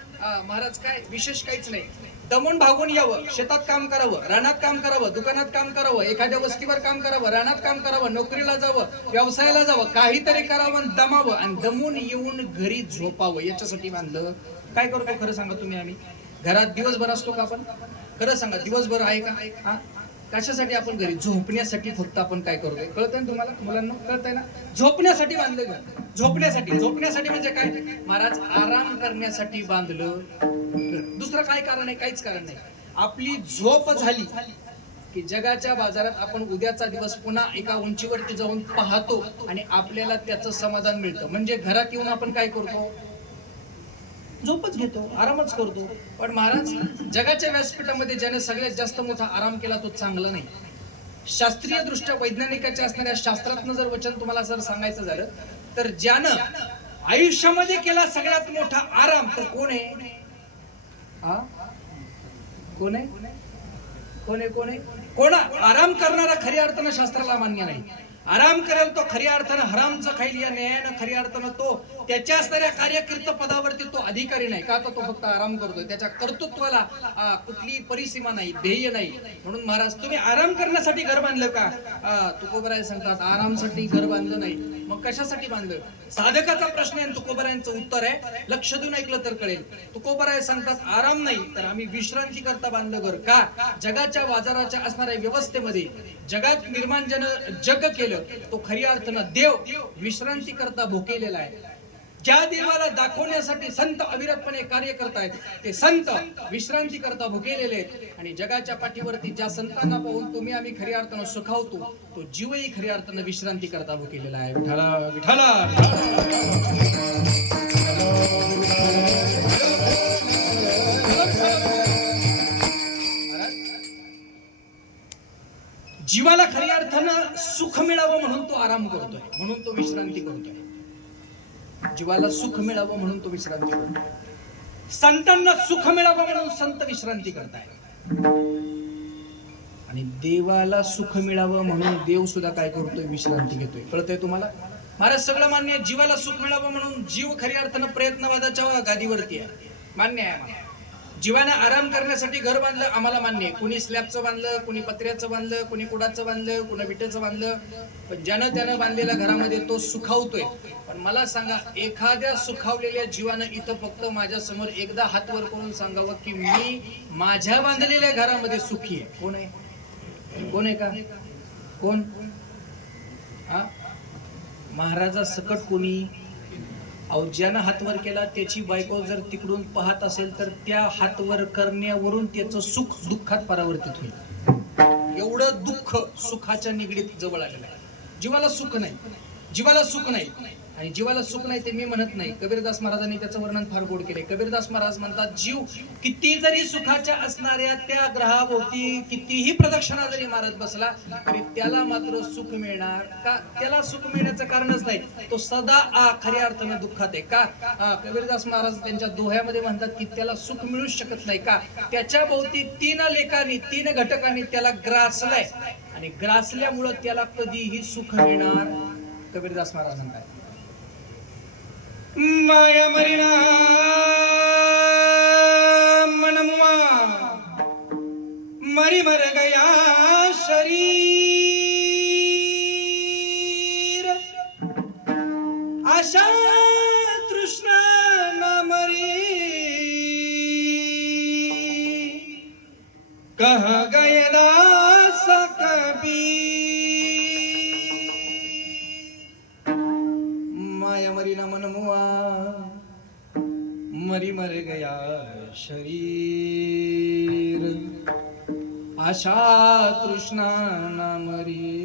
महाराज काय विशेष काहीच नाही. दमून भागून यावं, शेतात काम करावं, रानात काम करावं, दुकानात काम करावं, एखाद्या वस्तीवर काम करावं, रानात काम करावं, नोकरीला जावं, व्यवसायाला जावं, काहीतरी करावं, दमावं आणि दमून येऊन घरी झोपावं, याच्यासाठी बांधलं. काय करतो खरं सांगा तुम्ही? आम्ही घरात दिवसभर असतो का? आपण खरं सांगा, दिवसभर आहे का? हा, कशासाठी आपण घरी? झोपण्यासाठी फक्त आपण काय करतोय? कळतंय ना तुम्हाला मुलांना? कळतंय ना? झोपण्यासाठी बांधलं घर. झोपण्यासाठी म्हणजे काय? महाराज आराम करण्यासाठी बांधलं. दुसरं काय कारण आहे? काहीच कारण नाही. आपली झोप झाली की जगाच्या बाजारात आपण उद्याचा दिवस पुन्हा एका उंचीवरती जाऊन पाहतो आणि आपल्याला त्याचं समाधान मिळतं. म्हणजे घरात येऊन आपण काय करतो? झोपच घेतो, आरामच करतो. पण महाराज जगाच्या व्यासपीठामध्ये ज्याने सगळ्यात जास्त मोठा आराम केला तो चांगला नाही. शास्त्रीय दृष्ट्या वैज्ञानिकाच्या असणाऱ्या शास्त्रातनं जर वचन तुम्हाला जर सांगायचं झालं तर ज्यानं आयुष्यामध्ये केला सगळ्यात मोठा आराम तर कोण आहे? कोण आहे? कोण? आराम करणारा खऱ्या अर्थानं शास्त्राला मान्य नाही. आराम करेल तो खऱ्या अर्थानं हरामचं खाईल, या न्यायानं खऱ्या अर्थानं तो त्याच्या असणाऱ्या कार्यकीर्त पदावरती तो अधिकारी नाही. का? तो फक्त आराम करतोय. त्याच्या कर्तृत्वाला कुठली परिसीमा नाही, ध्येय नाही. म्हणून महाराज तुम्ही आराम करण्यासाठी घर बांधलं का? तुकोबराय सांगतात आरामसाठी घर बांधलं नाही. मग कशासाठी बांधलं? साधकाचा प्रश्न आहे, तुकोबरायांचं उत्तर आहे. लक्ष देऊन ऐकलं तर कळेल. तुकोबराय सांगतात आराम नाही तर आम्ही विश्रांती करता बांधलं घर. का? जगाच्या बाजाराच्या असणाऱ्या व्यवस्थेमध्ये जगात निर्माण ज्यानं जग केलं तो खऱ्या अर्थानं देव विश्रांती करता भोकेलेला आहे. ज्या देवाला दाखवण्यासाठी संत अविरतपणे कार्य करतायत ते संत विश्रांती करता भुकेलेले आहेत. आणि जगाच्या पाठीवरती ज्या संतांना पाहून तुम्ही आम्ही खऱ्या अर्थानं सुखावतो तो जीवही खऱ्या अर्थानं विश्रांती करता भुकेलेला आहे. विठ्ठला विठ्ठला जीवाला खऱ्या अर्थानं सुख मिळावं म्हणून तो आराम करतोय, म्हणून तो विश्रांती करतोय. जीवाला सुख मिळावं म्हणून तो विश्रांती करतोय. संतांना सुख मिळावं म्हणून संत विश्रांती करताय. आणि देवाला सुख मिळावं म्हणून देव सुद्धा काय करतोय? विश्रांती घेतोय. कळतंय तुम्हाला? महाराज सगळं मान्य आहे. जीवाला सुख मिळावं म्हणून जीव खऱ्या अर्थानं प्रयत्नवादाच्या गादीवरती आहे, मान्य आहे आम्हाला. जीवानं आराम करण्यासाठी घर बांधलं आम्हाला मान्य आहे. कुणी स्लॅबचं बांधलं, कुणी पत्र्याचं बांधलं, कुणी कुडाचं बांधलं, कुणी विटेचं बांधलं. पण ज्यानं त्यानं बांधलेल्या घरामध्ये तो सुखावतोय. पण मला सांगा, एखाद्या सुखावलेल्या जीवानं इथं फक्त माझ्या समोर एकदा हात वर करून सांगावं की मी माझ्या बांधलेल्या घरामध्ये सुखी आहे. कोण आहे? कोण आहे का? कोण? महाराजा सकट कोणी? अहो ज्यानं हातवर केला त्याची बायको जर तिकडून पाहत असेल तर त्या हातवर करण्यावरून त्याचं सुख दुःखात परावर्तित होईल. एवढं दुःख सुखाच्या निगडीत जवळ आलेलं आहे. जीवाला सुख नाही, जीवाला सुख नाही. आणि जीवाला सुख नाही ते मी म्हणत नाही. कबीरदास महाराजांनी त्याचं वर्णन फार गोड केले. कबीरदास महाराज म्हणतात, जीव किती जरी सुखाच्या असणाऱ्या त्या ग्रहाभोवती कितीही प्रदक्षिणा जरी मारत बसला तरी त्याला मात्र सुख मिळणार का? त्याला सुख मिळण्याचं कारणच नाही. तो सदा खऱ्या अर्थाने दुःखात आहे का? कबीरदास महाराज त्यांच्या दोह्यामध्ये म्हणतात की त्याला सुख मिळूच शकत नाही का? त्याच्या भोवती 3 लेखांनी 3 घटकांनी त्याला ग्रासलंय आणि ग्रासल्यामुळं त्याला कधीही सुख मिळणार. कबीरदास महाराज म्हणतात, माया मरिना मनमुआ मरी मर गया शरीर, आशा तृष्णा न मरी, कह गए दास कबीर. माया मरी ना मन मुआ मरी मर गया शरीर, आशा तृष्णा ना मरी,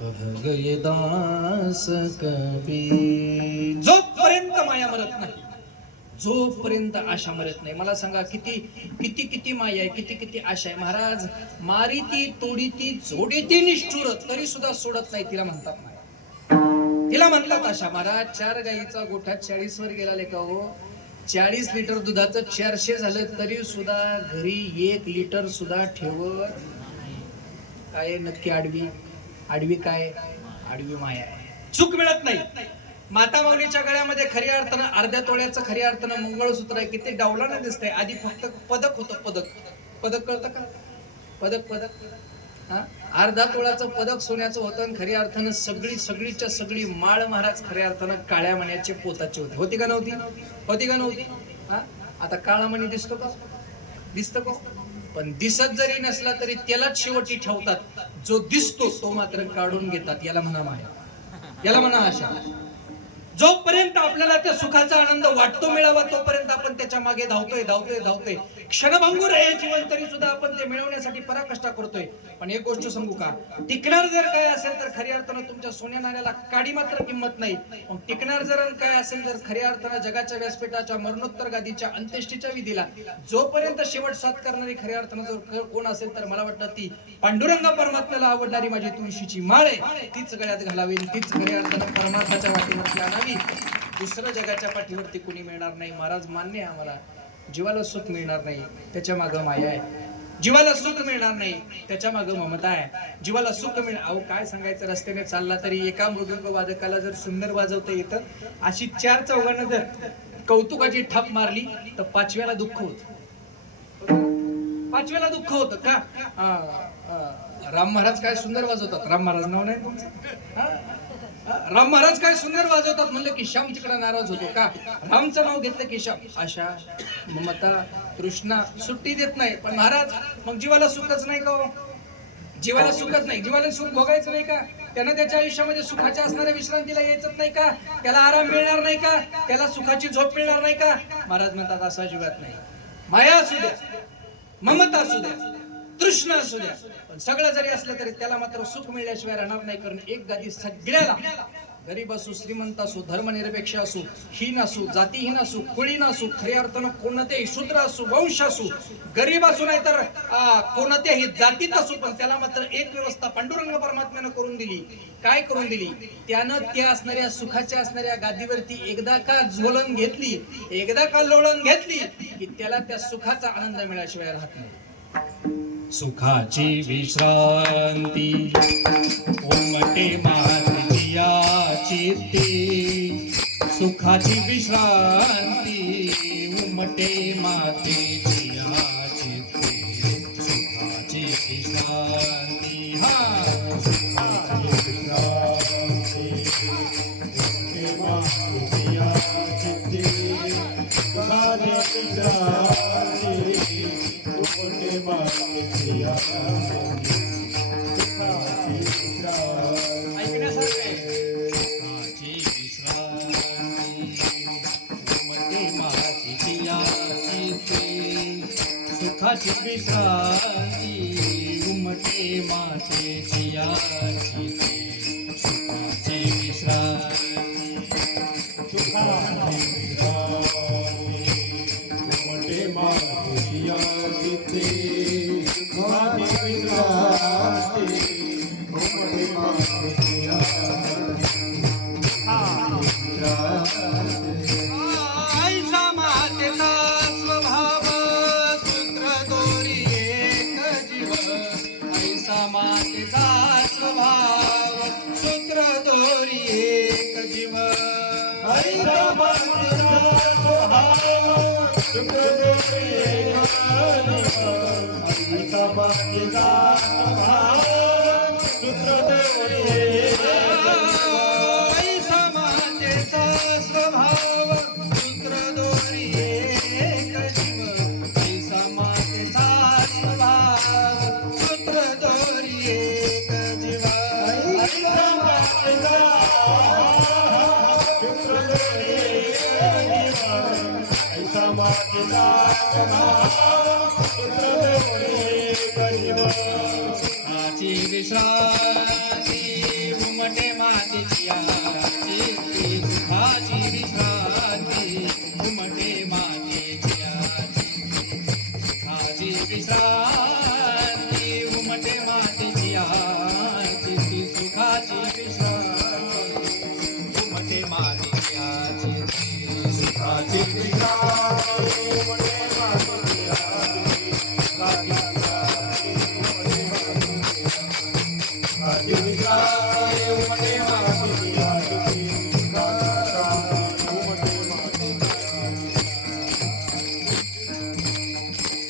कह गए दास कबीर. जोपर्यंत माया मरत नाही, जोपर्यंत आशा मरत नाही. मला सांगा किती किती किती माया आहे, किती किती आशा आहे. महाराज मारिती तोडीती जोडीती निष्ठुर तरी सुद्धा सोडत नाही तिला म्हणतात माया. तिला म्हणतात आशा. महाराज 4 गाईचा गोठा 40 वर गेला लेका हो. 40 लिटर दुधाचं 400 झालं तरी सुद्धा घरी 1 लिटर सुद्धा ठेवत काय? नक्की आडवी. आडवी काय? आडवी माया आहे. सुख मिळत नाही. माता माऊलीच्या गळ्यामध्ये खऱ्या अर्थानं अर्ध्या तोळ्याचं खऱ्या अर्थानं मंगळसूत्र आहे. किती डावलानं दिसतंय. आधी फक्त पदक होतं. पदक पदक कळतं का? पदक पदक अर्धा तोळाचं पदक सोन्याचं होतं आणि खऱ्या अर्थानं सगळीच्या सगळी माळ महाराज खऱ्या अर्थानं काळ्या मण्याचे पोताचे होते. होती का नव्हती? होती का नव्हती? आता काळा मणी दिसतो का? दिसतो का? पण दिसत जरी नसला तरी त्यालाच शेवटी ठेवतात. जो दिसतो तो मात्र काढून घेतात. याला म्हणा माया, याला म्हणा आशा. जोपर्यंत आपल्याला त्या सुखाचा आनंद वाटतो मिळावा तोपर्यंत आपण त्याच्या मागे धावतोय. क्षणभंगूर आहे जीवन तरी सुद्धा आपण ते मिळवण्यासाठी पराकष्टा करतोय. पण एक गोष्ट सांगू का? टिकणार जर काय असेल तर खऱ्या अर्थानं तुमच्या सोन्या नाण्याला काडी मात्र किंमत नाही. मग टिकणार जर काय असेल तर खऱ्या अर्थानं जगाच्या व्यासपीठाच्या मरणोत्तर गादीच्या अंत्येष्टीच्या विधीला जोपर्यंत शेवट साथ करणारी खऱ्या अर्थानं जर कोण असेल तर मला वाटतं ती पांडुरंग परमात्म्याला आवडणारी माझी तुळशीची माळ आहे. तीच गळ्यात घालावी, तीच खऱ्या अर्थानं परमार्थाच्या वाटेवरती आणावी. दुसरं जगाच्या पाठीवरती कोणी मिळणार नाही. महाराज मान्य आहे आम्हाला. जीवाला सुख मिळणार नाही त्याच्या मागं माया आहे. जीवाला सुख मिळणार नाही त्याच्या मागं ममता आहे. जीवाला सुख अहो काय सांगायचं. रस्त्याने चालला तरी एका मृदंग वादकाला जर सुंदर वाजवता येतं अशी 4 चौघांना जर कौतुकाची थाप मारली तर 5व्याला दुःख होत. 5व्याला दुःख होतं का? राम महाराज काय सुंदर वाजवतात. राम महाराज नाव नाही तुमचं? राम महाराज काय सुंदर वाजवतात म्हणलं की श्याम तिकडे नाराज होतो का? रामचं नाव घेतलं की श्याम. आशा ममता तृष्णा सुट्टी देत नाही. पण महाराज मग जीवाला सुखच नाही का हो? जीवाला सुखच नाही. जीवाला सुख भोगायचं नाही का? त्यानं त्याच्या आयुष्यामध्ये सुखाच्या असणाऱ्या विश्रांतीला यायचंच नाही का? त्याला आराम मिळणार नाही का? त्याला सुखाची झोप मिळणार नाही का? महाराज म्हणतात असा जीवात नाही. माया असू द्या, ममता असू द्या, तृष्णा असू द्या, पण सगळं जरी असलं तरी त्याला मात्र सुख मिळल्याशिवाय राहणार नाही. कारण एक गादी सगळ्याला, गरीब असू, श्रीमंत असू, धर्मनिरपेक्ष असू, हीन असू, जातीहीन असू, कुळीन असू, खऱ्या अर्थानं कोणतेही शूद्र असू, वंश असू, गरीब असू नाही तर कोणत्याही जातीत असू, पण त्याला मात्र एक व्यवस्था पांडुरंग परमात्म्यानं करून दिली. काय करून दिली? त्यानं त्या असणाऱ्या सुखाच्या असणाऱ्या गादीवरती एकदा का झोलन घेतली, एकदा का लोळण घेतली की त्याला त्या सुखाचा आनंद मिळाल्याशिवाय राहत नाही. सुखाची विश्रांती उमटे मातीया चित्ते, सुखाची विश्रांती उमटे मातीया चित्ते, सुखाची विश्रांती सुखाची विश्रांती उमटे मातीया चित्ते, सुखाची विश्रांती उमटे मातीया सुखाची विश्रांती उमटे मातेची चित्ते, सुखाची जीव ऐसा मातीचा स्वभाव शुक्रदोरी ऐसा मातीचा स्वभाव शुक्रदोरी ऐसा मातेचा स्वभाव सूत्रदोरी एक जीव ऐसा मातेचा स्वभाव सूत्रदोरी एक जीव ऐसा मातीचा शुक्रदोरी ऐसा मातीचा स्वभाव शुक्रदोरी आची विश्रांती उमटे मातेची आची सुखाची विश्रांती उमटे मातेची आची विश्रांती उमटे मातेची आची सुखाची विश्रांती उमटे मातेची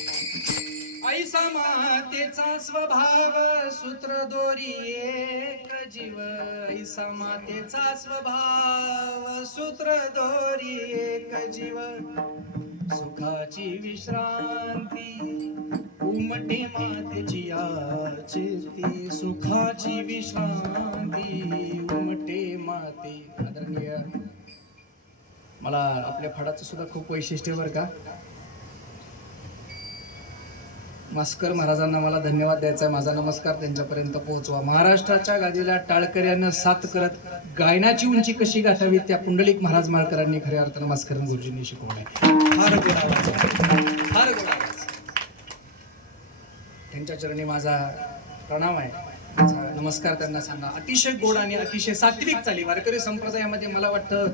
आची सुखाची ऐसा मातेचा स्वभाव सूत्रदोरी एक जीव ऐसा मातेचा स्वभाव सूत्रदोरी एक जीव सुखाची विश्रांती उमटे मातेची आचिती सुखाची विश्रांती उमटे माते. आदरणीय मला आपल्या फडाचं सुद्धा खूप वैशिष्ट्य बरं का. मास्कर महाराजांना मला धन्यवाद द्यायचा आहे. माझा नमस्कार त्यांच्यापर्यंत पोहोचवा. महाराष्ट्राच्या गादीला टाळकऱ्यानं साथ करत गायनाची उंची कशी गाठावी त्या पुंडलिक महाराज माळकरांनी खऱ्या अर्थानं मास्करन गुरुजींनी शिकवलंय. फार गोड आवाज, फार गोड आवाज. त्यांच्या चरणी माझा प्रणाम आहे, माझा नमस्कार त्यांना सांगा. अतिशय गोड आणि अतिशय सात्विक चाली. वारकरी संप्रदायामध्ये मला वाटतं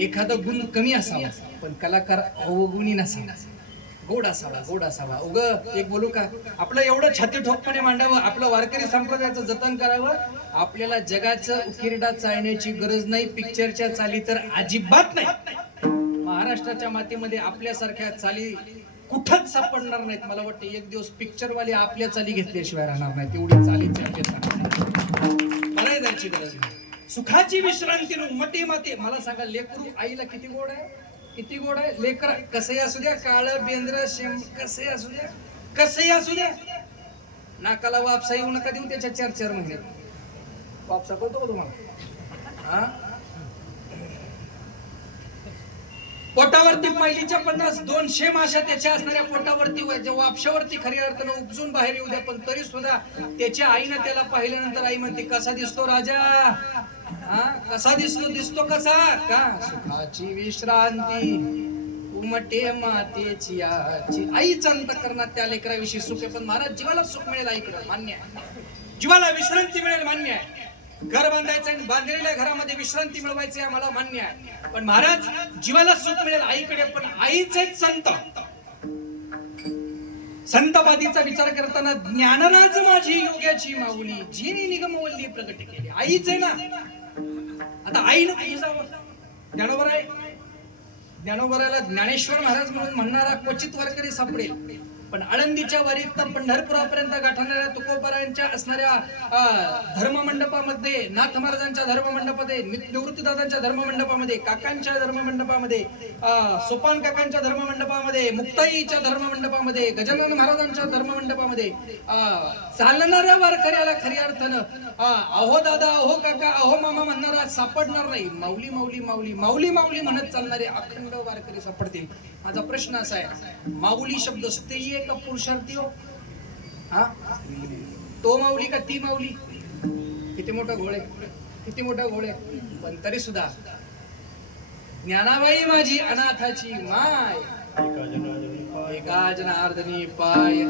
एखादा गुण कमी असावा पण कलाकार अवगुणी नसावा, गोड असावा, गोड असावा. उग एक बोलू का, आपलं एवढं छाती ठोकपणे मांडावं, आपलं वारकरी संप्रदायाचं जतन करावं. आपल्याला जगाचं उकिरडा चालण्याची गरज नाही, पिक्चरच्या चाली तर अजिबात नाही. महाराष्ट्राच्या मातीमध्ये आपल्यासारख्या चाली कुठंच सापडणार नाहीत. मला वाटतं एक दिवस पिक्चरवाले आपल्या चाली घेतल्याशिवाय राहणार नाहीत. एवढी चालीची मला जायची गरज नाही. सुखाची विश्रांती उमटे माते. मला सांगा, लेकरू आईला किती गोड आहे, किती गोड आहे. लेकर कसंही असू द्या, काळ बेंद्र शेम कसंही असू द्या, कसंही असू द्या, नाकाला वापसा येऊ नका देऊ त्याच्या 4-4 महिन्यात. वापसा करतो का तुम्हाला? हा, पोटावरती पहिलीच्या 50-200 माशा त्याच्या असणाऱ्या पोटावरती वापशावरती खऱ्या अर्थानं उपजून बाहेर येऊ द्या, पण तरी सुद्धा त्याच्या आईनं त्याला पाहिल्यानंतर आई म्हणते, कसा दिसतो राजा, हा कसा दिसतो, दिसतो कसा का. सुखाची विश्रांती उमटे मातेची आची. आईच अंतःकरणात त्या लेकराविषयी सुख आहे. पण महाराज, जीवाला सुख मिळेल आईकडे मान्य आहे, जीवाला विश्रांती मिळेल मान्य आहे. घर बांधायचं आणि बांधलेल्या घरामध्ये विश्रांती मिळवायची आम्हाला मान्य आहे. पण महाराज, जीवाला सुख मिळेल आईकडे, पण आईच आहेत संत. संतवादीचा विचार करताना ज्ञानराज माझी योग्याची माऊली जिने निगमवल्ली प्रगट केली. आईच आहे ना. आता आईनं कुठे जावं? ज्ञानोबर आहे, ज्ञानोबराला ज्ञानेश्वर महाराज म्हणून म्हणणारा क्वचित वारकरी सापडेल. पण आळंदीच्या वारीत तर पंढरपुरापर्यंत गाठणाऱ्या तुकोबारायांच्या असणाऱ्या धर्ममंडपामध्ये, नाथ महाराजांच्या धर्ममंडपामध्ये, निवृत्तीदादांच्या धर्ममंडपामध्ये, काकांच्या धर्ममंडपामध्ये, सोपान काकांच्या धर्ममंडपामध्ये, मुक्ताईच्या धर्ममंडपामध्ये, गजानन महाराजांच्या धर्ममंडपामध्ये चालणाऱ्या वारकऱ्याला खऱ्या अर्थानं अहो दादा, अहो काका, अहो मामा म्हणणारा सापडणार नाही. माऊली माऊली माऊली माऊली माऊली म्हणत चालणारे अखंड वारकरी सापडतील. माझा प्रश्न असा आहे, माऊली शब्द स्त्री आहे का पुरुषार्थी हो? हा, तो माऊली का ती माऊली? किती मोठा घोळ आहे, किती मोठा घोळ आहे. पण तरी सुद्धा ज्ञानाबाई माझी अनाथाची माय, एका जनार्दनी पाय.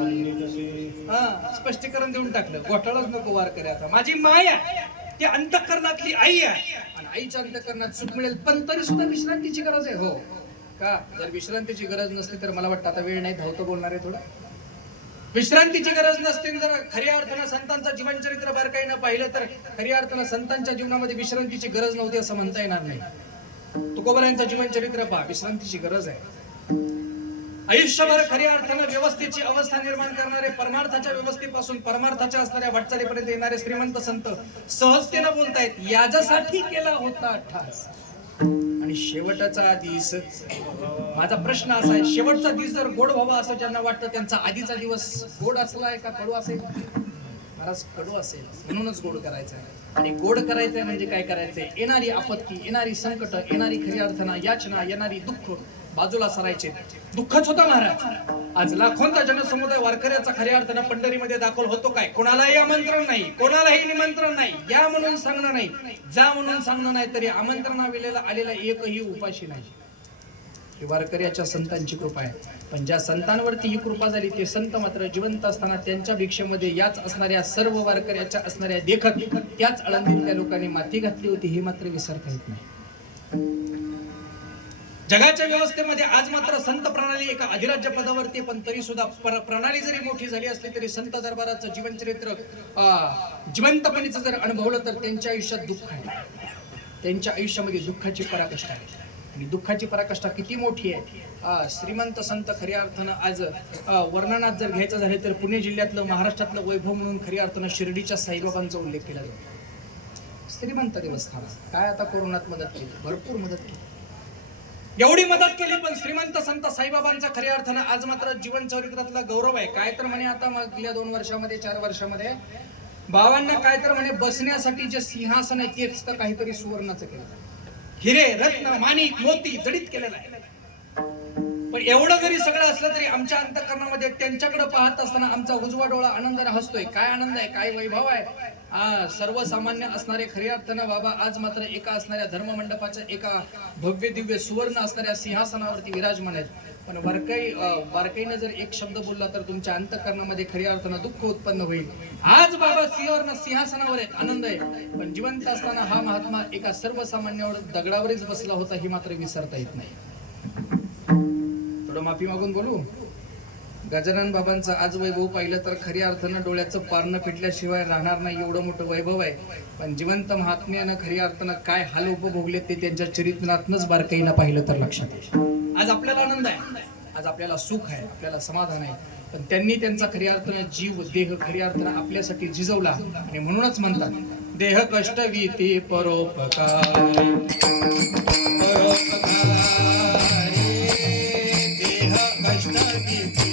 हा, स्पष्टीकरण देऊन टाकलं, घोटाळाच नको वारकऱ्याचा. माझी माय आहे, ती अंतःकरणातली आई आहे, आणि आईच्या अंतःकरणात सुख मिळेल. पण तरी सुद्धा विश्रांतीची गरज आहे. हो का? जर विश्रांतीची गरज नसती तर मला वाटतं, आता वेळ नाही, धावतो बोलणार आहे थोडं. विश्रांतीची गरज नसते. जर खऱ्या अर्थानं संतांचं जीवनचरित्र बारकाईनं पाहिलं तर खऱ्या अर्थानं संतांच्या जीवनामध्ये विश्रांतीची गरज नव्हती असं म्हणता येणार नाही. तुकोबरायांचं जीवनचरित्र पहा, विश्रांतीची गरज आहे. आयुष्यभर खऱ्या अर्थानं व्यवस्थेची अवस्था निर्माण करणारे, परमार्थाच्या व्यवस्थेपासून परमार्थाच्या असणाऱ्या वाटचालीपर्यंत येणारे श्रीमंत संत सहजतेनं बोलतायत, याच्यासाठी केला होता अठ्ठास. आणि शेवटचा दिस, माझा प्रश्न असा आहे, शेवटचा दिवस जर गोड व्हावा असं ज्यांना वाटतं, त्यांचा आधीचा दिवस गोड असलाय का कडू असेल? महाराज कडू असेल, म्हणूनच गोड करायचा आहे. आणि गोड करायचंय म्हणजे काय करायचंय? येणारी आपत्ती, येणारी संकट, येणारी खऱ्या अर्थानं याचना, येणारी दुःख बाजूला सरायचे. दुःखच होतं महाराज. आज लाखोंचा जनसमुदाय वारकऱ्याचा खऱ्या अर्थानं पंढरीमध्ये दाखल होतो. काय? कोणालाही आमंत्रण नाही, कोणालाही निमंत्रण नाही, या म्हणून सांगणं नाही, जा म्हणून सांगणं नाही, तरी आमंत्रणा वेळेला आलेला एकही उपाशी नाही. ही वारकऱ्याच्या संतांची कृपा आहे. पण ज्या संतांवरती ही कृपा झाली ते संत मात्र जिवंत असताना त्यांच्या भिक्षेमध्ये याच असणाऱ्या सर्व वारकऱ्याच्या असणाऱ्या देखत त्याच आळंदीतल्या लोकांनी माती घातली होती, हे मात्र विसरता येत नाही. जगाच्या व्यवस्थेमध्ये आज मात्र संत प्रणाली एका अधिराज्य पदावरती, पण तरी सुद्धा प्रणाली जरी मोठी झाली असली तरी संत दरबाराचं जीवनचरित्र जिवंतपणीचं जर अनुभवलं तर त्यांच्या आयुष्यात दुःख आहे. त्यांच्या आयुष्यामध्ये दुःखाची पराकाष्ठा आहे. आणि दुःखाची पराकाष्ठा किती मोठी आहे. श्रीमंत संत खऱ्या अर्थानं आज वर्णनात जर घ्यायचं झाले तर पुणे जिल्ह्यातलं, महाराष्ट्रातलं वैभव म्हणून खऱ्या अर्थानं शिर्डीच्या साईबाबांचा उल्लेख केला जातो. श्रीमंत देवस्थान काय आता कोरोनात मदत केली, भरपूर मदत केली, एवढी मदत केली, पण श्रीमंत संत साईबाबांचा खऱ्या अर्थानं आज मात्र जीवन चरित्रातला गौरव आहे. काय तर म्हणे आता मागल्या 2 वर्षामध्ये 4 वर्षामध्ये बाबांना काय तर म्हणे बसण्यासाठी जे सिंहासन आहे तेच तर काहीतरी सुवर्णाचं केलं, हिरे रत्न माणिक मोती जडित केलेलं आहे. पण एवढं जरी सगळं असलं तरी आमच्या अंतःकरणामध्ये त्यांच्याकडे पाहत असताना आमचा उजवा डोळा आनंदाने हसतोय. काय आनंद आहे, काय वैभव आहे. सर्वसामान्य असणारे खऱ्या अर्थानं बाबा आज मात्र एका असणाऱ्या धर्ममंडपाच्या एका भव्य दिव्य सुवर्ण असणाऱ्या सिंहासनावरती विराजमान आहेत. पण बारकाईनं जर एक शब्द बोलला तर तुमच्या अंतःकरणामध्ये खऱ्या अर्थानं दुःख उत्पन्न होईल. आज बाबा सिंहासनावर आहेत, आनंद आहे, पण जिवंत असताना हा महात्मा एका सर्वसामान्यावर दगडावरच बसला होता, हे मात्र विसरता येत नाही. थोडं माफी मागून बोलू. गजानन बाबांचं आज वैभव पाहिलं तर खऱ्या अर्थानं डोळ्याचं पारणं फिटल्याशिवाय राहणार नाही, एवढं मोठं वैभव आहे. पण जिवंत महात्म्यानं खऱ्या अर्थानं काय हाल उपभोगले ते त्यांच्या चरित्रातनच बारकाईनं पाहिलं तर लक्षात येईल. आज आपल्याला आनंद आहे, आज आपल्याला सुख आहे, आपल्याला समाधान आहे, पण त्यांनी त्यांचा खऱ्या अर्थानं जीव देह खऱ्या अर्थानं आपल्यासाठी झिजवला. आणि म्हणूनच म्हणतात देह कष्ट वीती परोपकार, देह कष्ट वीती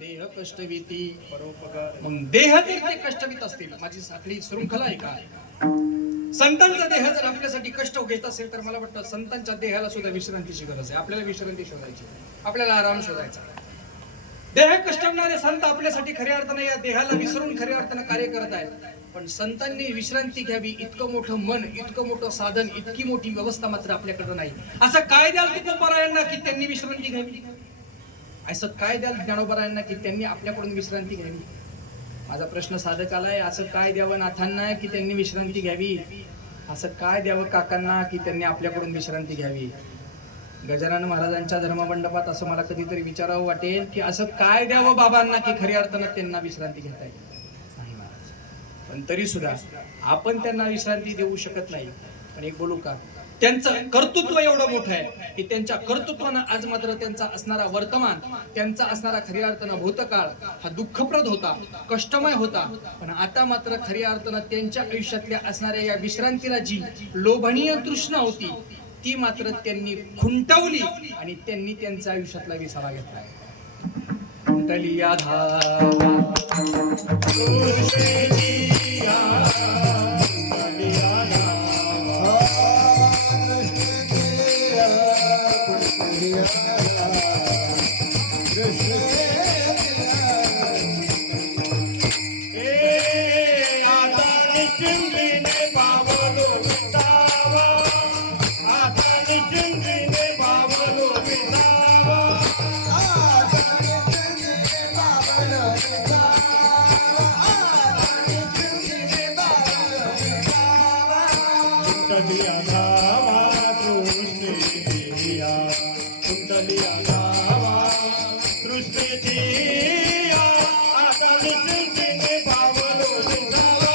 देह कष्टवीती परोपकार. मग देह जर ते कष्टवीत असतील, माझी साखळी शृंखला आहे का? संतांचा देह जर आपल्यासाठी कष्ट घेत असेल तर मला वाटतं संतांच्या देहाला सुद्धा विश्रांतीची गरज आहे. आपल्याला विश्रांती शोधायची, आपल्याला आराम शोधायचा. देह कष्टवणारे संत आपल्यासाठी खऱ्या अर्थानं या देहाला विसरून खऱ्या अर्थानं कार्य करत आहेत. पण संतांनी विश्रांती घ्यावी इतकं मोठं मन, इतकं मोठं साधन, इतकी मोठी व्यवस्था मात्र आपल्याकडे नाही. असं काय द्याल तुकोबरायांना की त्यांनी विश्रांती घ्यावी? असं काय द्याल ज्ञानोबरायांना की त्यांनी आपल्याकडून विश्रांती घ्यावी? माझा प्रश्न साधक आलाय, असं काय द्यावं नाथांना की त्यांनी विश्रांती घ्यावी? असं काय द्यावं काकांना की त्यांनी आपल्याकडून विश्रांती घ्यावी? गजानन महाराजांच्या धर्ममंडपात असं मला कधीतरी विचारावं वाटेल की असं काय द्यावं बाबांना की खऱ्या अर्थानं त्यांना विश्रांती घेता येईल. नाही महाराज, पण तरी सुद्धा आपण त्यांना विश्रांती देऊ शकत नाही. पण एक बोलू का, त्यांचं कर्तृत्व एवढं मोठं आहे की त्यांच्या कर्तृत्वानं आज मात्र त्यांचा असणारा वर्तमान, त्यांचा असणारा खऱ्या अर्थानं भूतकाळ हा दुःखप्रद होता, कष्टमय होता. पण आता मात्र खऱ्या अर्थानं त्यांच्या आयुष्यातल्या असणाऱ्या या विश्रांतीला जी लोभनीय तृष्णा होती ती मात्र त्यांनी खुंटवली आणि त्यांनी त्यांच्या आयुष्यातला विसावा घेतला. कुंडलिया धावा कृष्णेजिया कुंडलिया धावा आता निश्चिंतीने पावलो विसावा आता निश्चिंतीने पावलो विसावा कुंडलिया धावा कृष्णेजिया कुंडलिया धावा कृष्णेजिया आता निश्चिंतीने पावलो विसावा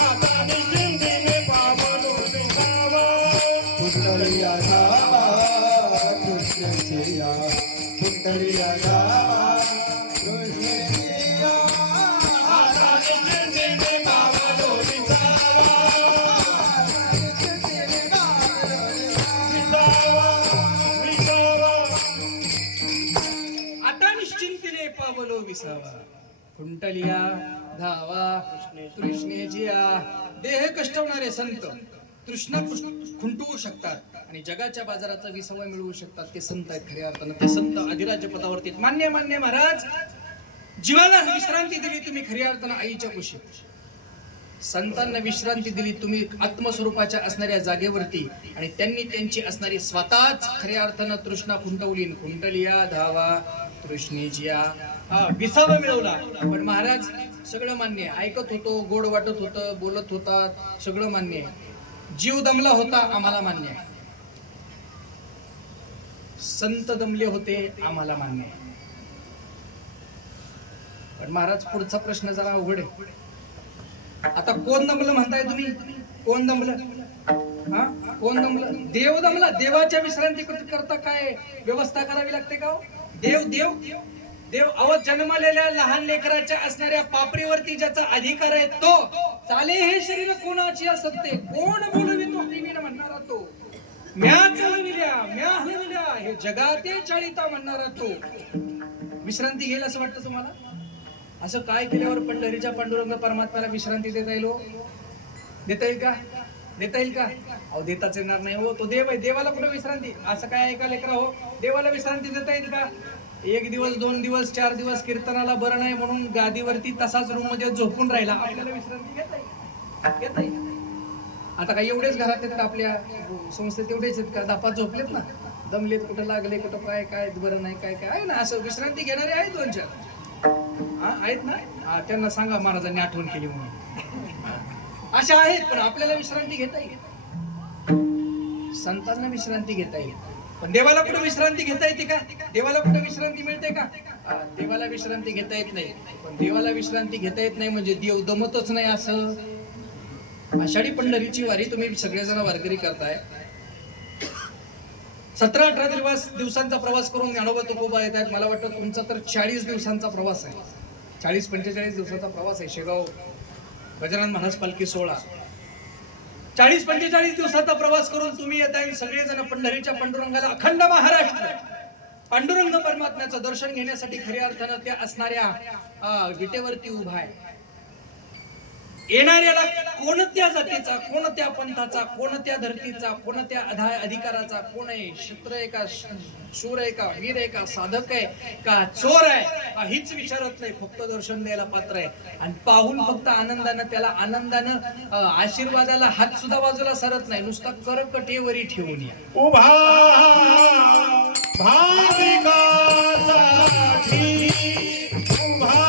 आता निश्चिंतीने पावलो विसावा कुंडलिया धावा कृष्णेजिया कुंडलिया धावा कृष्णेजिया आता निश्चिंतीने पावलो विसावा विसावा आता निश्चिंतीने पावलो विसावा कुंटलिया धावा तृष्णेजिया देह कष्टवणारे संत तृष्णा खुंटवू शकतात आणि जगाच्या बाजाराचा विसावा मिळवू शकतात ते संत आहेत खऱ्या अर्थानं ते संत अधिराज्य पदावरती आहेत. मान्य मान्य महाराज जीवाला विश्रांती दिली तुम्ही खऱ्या अर्थानं आईच्या कुशीत संतांना विश्रांती दिली तुम्ही आत्मस्वरूपाच्या असणाऱ्या जागेवरती आणि त्यांनी त्यांची असणारी स्वतःच खऱ्या अर्थानं तृष्णा खुंटवली खुंटलिया धावा तृष्णेजिया हा विसावा मिळवला. पण महाराज सगळं मान्य आहे. ऐकत होतो गोड वाटत होतं बोलत होता सगळं मान्य आहे. जीव दमला होता आम्हाला मान्य आहे. संत दमले होते आम्हाला मान्य आहे. पण महाराज पुढचा प्रश्न जरा अवघड आहे. आता कोण दमलं म्हणताय तुम्ही कोण दमलं हा कोण दमलं देव दमला. देवाच्या विश्रांती करता काय व्यवस्था करावी लागते का हो? देव देव देव अव जन्मलेल्या लहान लेकराच्या असणाऱ्या पापरीवरती ज्याचा अधिकार आहे तो चाले हे शरीर कोणाची असते कोण बोलवितो देवीने म्हणणारा तो म्या चालविल्या म्या हलविल्या हे जगाते चाळीता म्हणणारा तो विश्रांती घेईल असं वाटतं तुम्हाला? असं काय केल्यावर पंढरीच्या पांडुरंग परमात्म्याला विश्रांती देता येईल? देता येईल का? देता येईल का? अहो देताच येणार नाही हो. तो देव आहे. देवाला कुठे विश्रांती? असं काय ऐका लेकरा हो. देवाला विश्रांती देता येईल का? 1 दिवस 2 दिवस 4 दिवस कीर्तनाला बरं नाही म्हणून गादीवरती तसाच रूम मध्ये झोपून राहिला आपल्याला विश्रांती घेता येईल? घेता येईल. आता काय एवढेच घरात आहेत का आपल्या संस्थेत? एवढेच आहेत का? 10-5 झोपलेत ना, दमलेत, कुठं लागले, कुठं काय काय बरं नाही काय काय आहे ना. असं विश्रांती घेणारे आहेत 2-4 आहेत ना. त्यांना सांगा महाराजांनी आठवण केली म्हणून. अशा आहेत. पण आपल्याला विश्रांती घेता येईल. संतांना विश्रांती घेता येईल. पण देवाला कुठे विश्रांती घेता येते का? देवाला कुठे विश्रांती मिळते का? देवाला विश्रांती घेता येत नाही. पण देवाला विश्रांती घेता येत नाही म्हणजे देव दमतच नाही असं. आषाढी पंढरीची वारी तुम्ही सगळेजण वारकरी करताय. 17-18 दिवसांचा प्रवास करून ज्ञानोबा तुकोबा येत आहेत. मला वाटतं तुमचा तर 40 दिवसांचा प्रवास आहे. 40-45 दिवसाचा प्रवास आहे. शेगाव गजानन महाराज पालखी सोहळा 40-45 दिवसाचा प्रवास करून तुम्ही येत आहे सगळेजण पंढरीच्या पांडुरंगाला. अखंड महाराष्ट्र पांडुरंग परमात्म्याचं दर्शन घेण्यासाठी खऱ्या अर्थानं त्या असणाऱ्या विटेवरती उभा आहे. येणाऱ्याला कोणत्या जातीचा, कोणत्या पंथाचा, कोणत्या धर्तीचा, कोणत्या अधिकाराचा, कोण आहे, शस्त्र आहे का, शूर आहे का, वीर आहे का, साधक आहे का, चोर आहे हीच विचारत नाही. फक्त दर्शन द्यायला पात्र आहे. आणि पाहून फक्त आनंदानं त्याला आनंदानं आशीर्वादाला हात सुद्धा बाजूला सरत नाही. नुसता करकटेवरी ठेवून या उभा भाविकासाठी उभा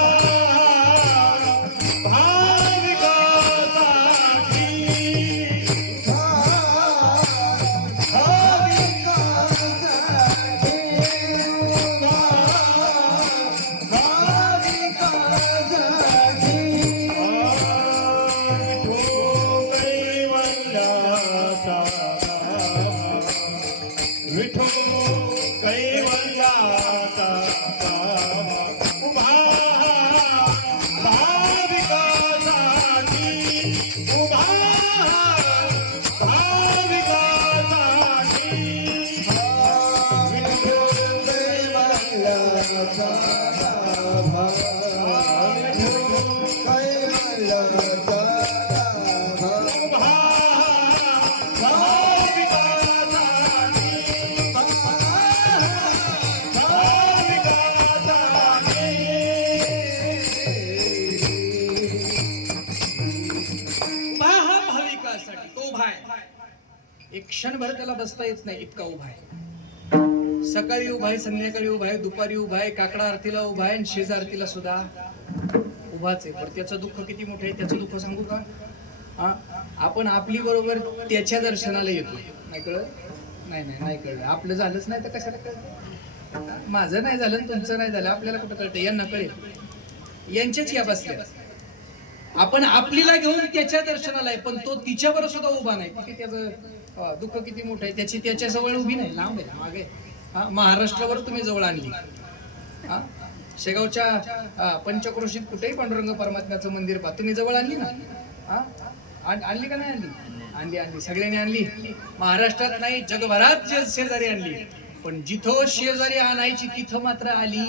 विठो कैवल्याचा उभा भाविकासाठी उभा भाविकासाठी विठो कैवल्याचा त्याला बसता येत नाही इतका उभा आहे. सकाळी उभा आहे, संध्याकाळी उभा आहे, दुपारी उभा आहे, काकडा आरतीला उभा आहे आणि शेज आरतीला सुद्धा उभाच आहे. पण त्याचं दुःख किती मोठं आहे, त्याचं दुःख सांगू का? आपण आपली बरोबर त्याच्या दर्शनाला येतो. नाही कळलं? नाही कळलं. आपलं झालंच नाही तर कशाला कळलं? माझं नाही झालं, तुमचं नाही झालं, आपल्याला कुठं कळतं? यांना कळेल. यांच्याच या बसल्या. आपण आपलीला घेऊन त्याच्या दर्शनाला आहे, पण तो तिच्यावर सुद्धा उभा नाही. किती त्याचं दुःख किती मोठं आहे. त्याची त्याच्या जवळ उभी नाही, लांब आहे, मागे. महाराष्ट्रावर तुम्ही जवळ आणली. शेगावच्या पंचक्रोशीत कुठेही पांडुरंग परमात्म्याचं मंदिर पहा, तुम्ही जवळ आणली ना? आणली का नाही आणली? आणली सगळ्यांनी आणली. महाराष्ट्रात नाही, जगभरात शेजारी आणली. पण जिथं शेजारी आणायची तिथं मात्र आली.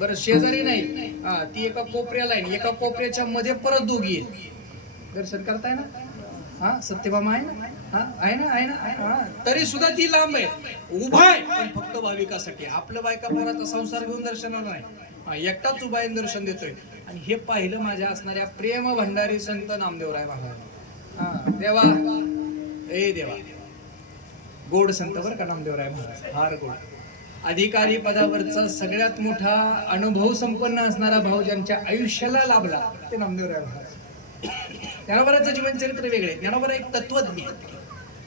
बरं, शेजारी नाही, ती एका कोपऱ्याला आहे, एका कोपऱ्याच्या मध्ये परत दोघी आहेत. दर्शन करताय ना? सत्यभामा आहे ना? आहे ना? तरी सुद्धा ती लांब आहे, उभा आहे, पण फक्त भाविकासाठी. आपलं बायका पोराचा संसार घेऊन दर्शनाला नाही, एकटाच उभा आहे, दर्शन देतोय. आणि हे पाहिलं माझ्या असणाऱ्या प्रेम भंडारी संत नामदेवराय महाराज. देवा, ए देवा, गोड संत बरं का नामदेवराय महाराज, फार गोड. अधिकारी पदावरचा सगळ्यात मोठा अनुभव संपन्न असणारा भाऊ ज्यांच्या आयुष्याला लाभला ते नामदेवराय महाराज. ज्ञानोबाराचं जीवनचरित्र वेगळे. ज्ञानोबा एक तत्वज्ञ,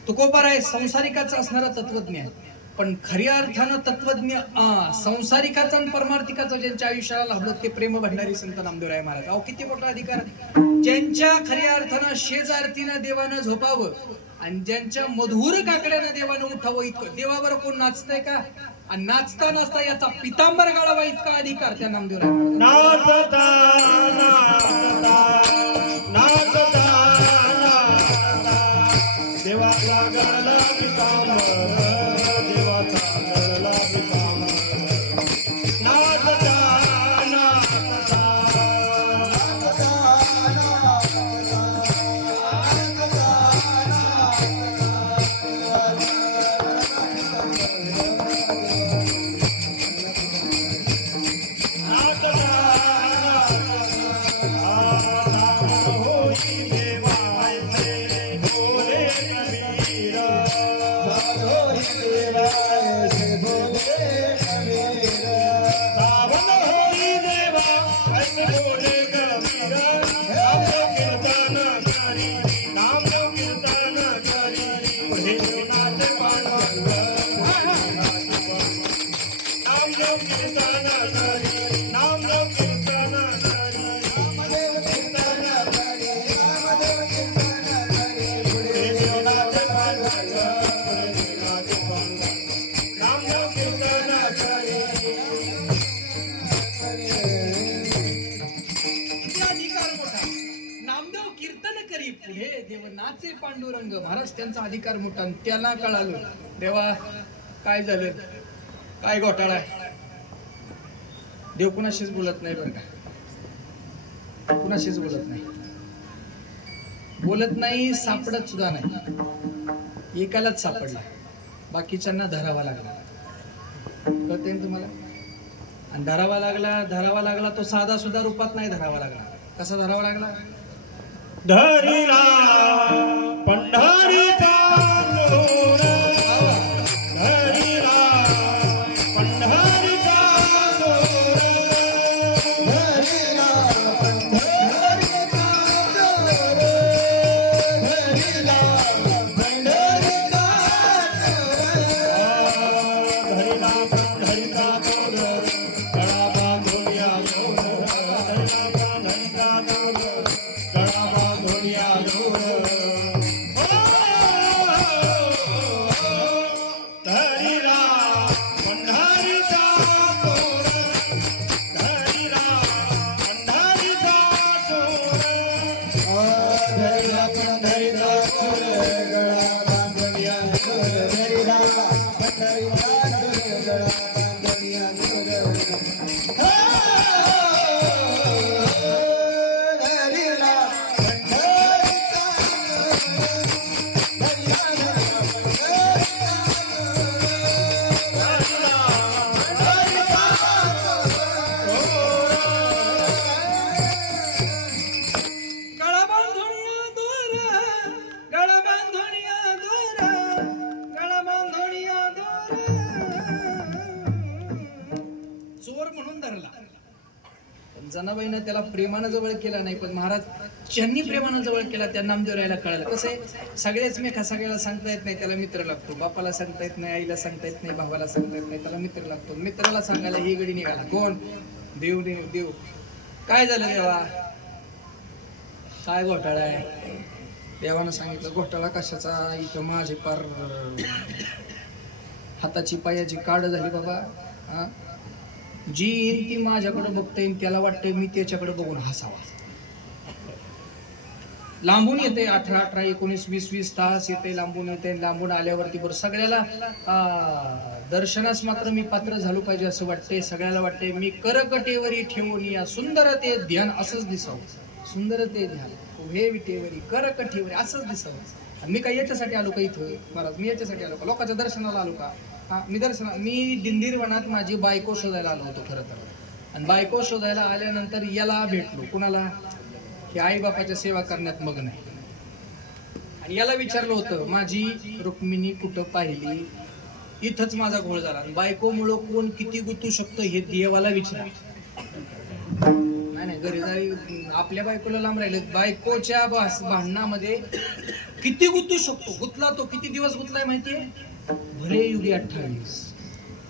तुकोबार आहे संसारिकाचा असणारा तत्वज्ञ. पण खऱ्या अर्थानं तत्वज्ञ संसारिकाचा आणि परमार्थिकाचा ज्यांच्या आयुष्याला लाभलं ते प्रेम भंडारी संत नामदेवराय महाराज. अहो किती मोठा अधिकार. ज्यांच्या खऱ्या अर्थानं शेजारतीनं देवानं झोपावं आणि ज्यांच्या मधुर काकड्यानं देवानं उठावं, इतकं देवावर कोण नाचतंय का? आणि नाचता नाचता याचा पितांबर गाळावा इतका अधिकार त्या नामदेवराय महाराज. देवाला गळला पितांबर, देवाचा गळला पितांबर. पुढे देव नाचे पांडुरंग. महाराज त्यांचा अधिकार मोठा. त्याला कळालं देवा काय झालं, काय घोटाळा आहे. देव कुणाशीच बोलत नाही बरं का, कुणाशीच बोलत नाही, सापडत सुद्धा नाही. एकालाच सापडला, बाकीच्यांना धरावा लागला. कळतंय ना तुम्हाला? आणि धरावा लागला तो साधा सुद्धा रूपात नाही धरावा लागला. कसा धरावा लागला? धरिला पंढरीचा जोर, धरिला पंढरीचा जोर, धरिला पंढरीचा जोर, धरिला पंढरीचा जोर, धरिला पंढरीचा जोर, गळा बांधून या जोर, धरिला पंढरीचा जोर, गळा बांधून या जोर. धरिला पंढरीचा जोर, धरिला पंढरीचा जोर. धरिला पंढरीचा जोर, गळा बांधून या जोर, धरिला पंढरीचा जोर, गळा बांधून या जोर. धरिला गळा बांधून या दोर, गळा बांधून या दोर, चोर म्हणून धरला. पण जनाबाईनं त्याला प्रेमानं जवळ केला नाही, पण महाराज ज्यांनी प्रेमानं जवळ केला त्या नामदेवरायला कळलं. कसं आहे, सगळेच मेखा सगळ्याला सांगता येत नाही, त्याला मित्र लागतो. बापाला सांगता येत नाही, आईला सांगता येत नाही, भावाला सांगता येत नाही, त्याला मित्र लागतो. मित्राला सांगायला ही गडी निघाला. कोण? देव. देव देव काय झालं देवा? काय घोटाळा आहे? देवानं सांगितलं, घोटाळा कशाचा? इथं माझे पार हाताची पायाची काढ झाली बाबा. हा, जी येईल ती माझ्याकडे बघता येईल, त्याला वाटतंय मी त्याच्याकडे बघून हसावा. लांबून येते 18-18, 19, 20-20 तास येते, लांबून येते. लांबून आल्यावरती बरं सगळ्याला दर्शनास मात्र मी पात्र झालो पाहिजे असं वाटतंय. सगळ्याला वाटतंय मी करकटेवरी ठेवून या सुंदर ते ध्यान असंच दिसावं. सुंदर ते ध्यान हे विटेवरी करकटेवरी असंच दिसावं. आणि मी काय याच्यासाठी आलो का इथं महाराज? मी याच्यासाठी आलो का? लोकांच्या दर्शनाला आलो का? हा, मी दिंडीरवनात माझी बायको शोधायला आलो होतो खरं तर. आणि बायको शोधायला आल्यानंतर याला भेटलो. कुणाला? की आई बापाच्या सेवा करण्यात मग्न आहे. आणि याला विचारलं होतं, माझी रुक्मिणी कुठं पाहिली? इथंच माझा घोळ झाला. बायकोमुळं कोण किती गुंतू शकतो हे देवाला विचार. नाही घरी जाई आपल्या बायकोला लांब राहिले. बायकोच्या भांडणामध्ये किती गुंतू शकतो? गुतला तो किती दिवस गुतलाय माहितीये? भरे युगी 28.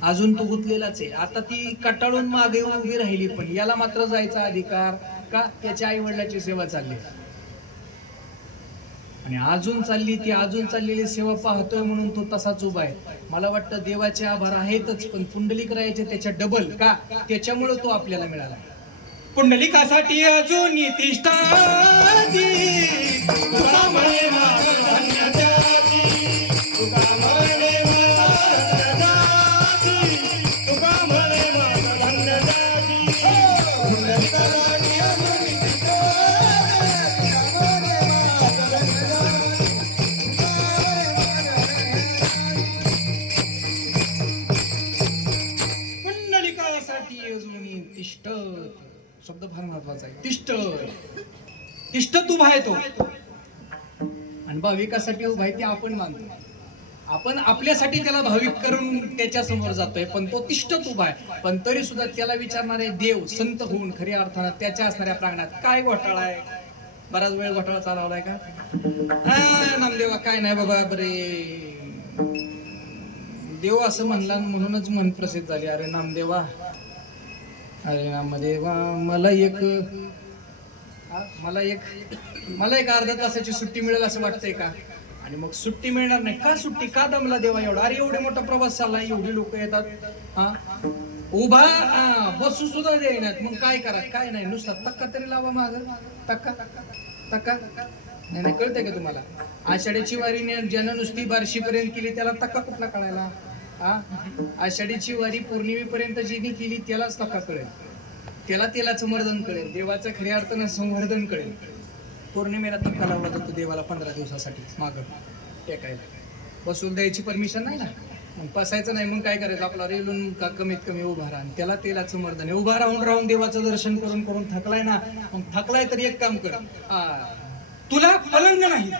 अजून तो गुतलेलाच आहे. आता ती कटाळून मागे येऊन उभी राहिली, पण याला मात्र जायचा अधिकार का? त्याच्या आई वडिलाची सेवा चालली आणि अजून चालली. ती अजून चाललेली सेवा पाहतोय म्हणून तो तसाच उभा आहे. मला वाटतं देवाचे आभार आहेतच, पण पुंडलिक रायाचे त्याच्या डबल का? त्याच्यामुळे तो आपल्याला मिळाला. पुंडलिकासाठी अजून तिष्ठाती तुका म्हणे मला धन्य द्यावी, तुका म्हणे मला धन्य द्यावी, तुका म्हणे मला धन्य द्यावी. पुंडलिकासाठी अजून पुंडलिकासाठी अजून तिष्ठत शब्द फार महत्वाचा आहे. तिष्ठ तिष्ठ तू आहे तो. आणि भाविकासाठी उभा आहे ते आपण मानतो. आपण आपल्यासाठी त्याला भाविक करून त्याच्या समोर जातोय, पण तो तिष्ठ उभा आहे. पण तरी सुद्धा त्याला विचारणारे देव संत होऊन खऱ्या अर्थानं त्याच्या असणाऱ्या प्रांगणात काय घोटाळा आहे? बराच वेळ घोटाळा चालवलाय का? नामदेवा काय नाही बाबा. बरे देव असं म्हणला म्हणूनच मन प्रसिद्ध झाले. अरे नामदेवा, अरे नामदेवा, मला एक अर्धा तासाची सुट्टी मिळेल असं वाटतंय का? आणि मग सुट्टी मिळणार नाही का? सुट्टी का दमला देवा एवढा? अरे एवढे मोठा प्रवास चाललाय, एवढी लोक येतात, हा उभा बसू सुद्धा देण्यात. मग काय करा? काय नाही, नुसता तक्का तरी लावा माग. तक्का तक्का नाही कळतंय का तुम्हाला? आषाढीची वारी ज्यानं नुसती बार्शीपर्यंत केली त्याला तक्का कुठला कळायला? आषाढीची वारी पौर्णिमेपर्यंत जिने केली त्यालाच तक्का कळेल, त्याला तेलाचं मर्दन कळेल, देवाचं खऱ्या अर्थानं संवर्धन कळेल. पौर्णिमेला तक्का लावला जातो देवाला 15 दिवसासाठी मागं टेकायला. बसून द्यायची परमिशन नाही ना, मग बसायचं नाही. मग काय करायचं? आपला रेलून का कमीत कमी उभा राहा. त्याला तेलाचं मर्दन आहे. उभा राहून देवाचं दर्शन करून करून थकलाय ना, मग थकलाय तर एक काम कर. तुला पलंग नाही,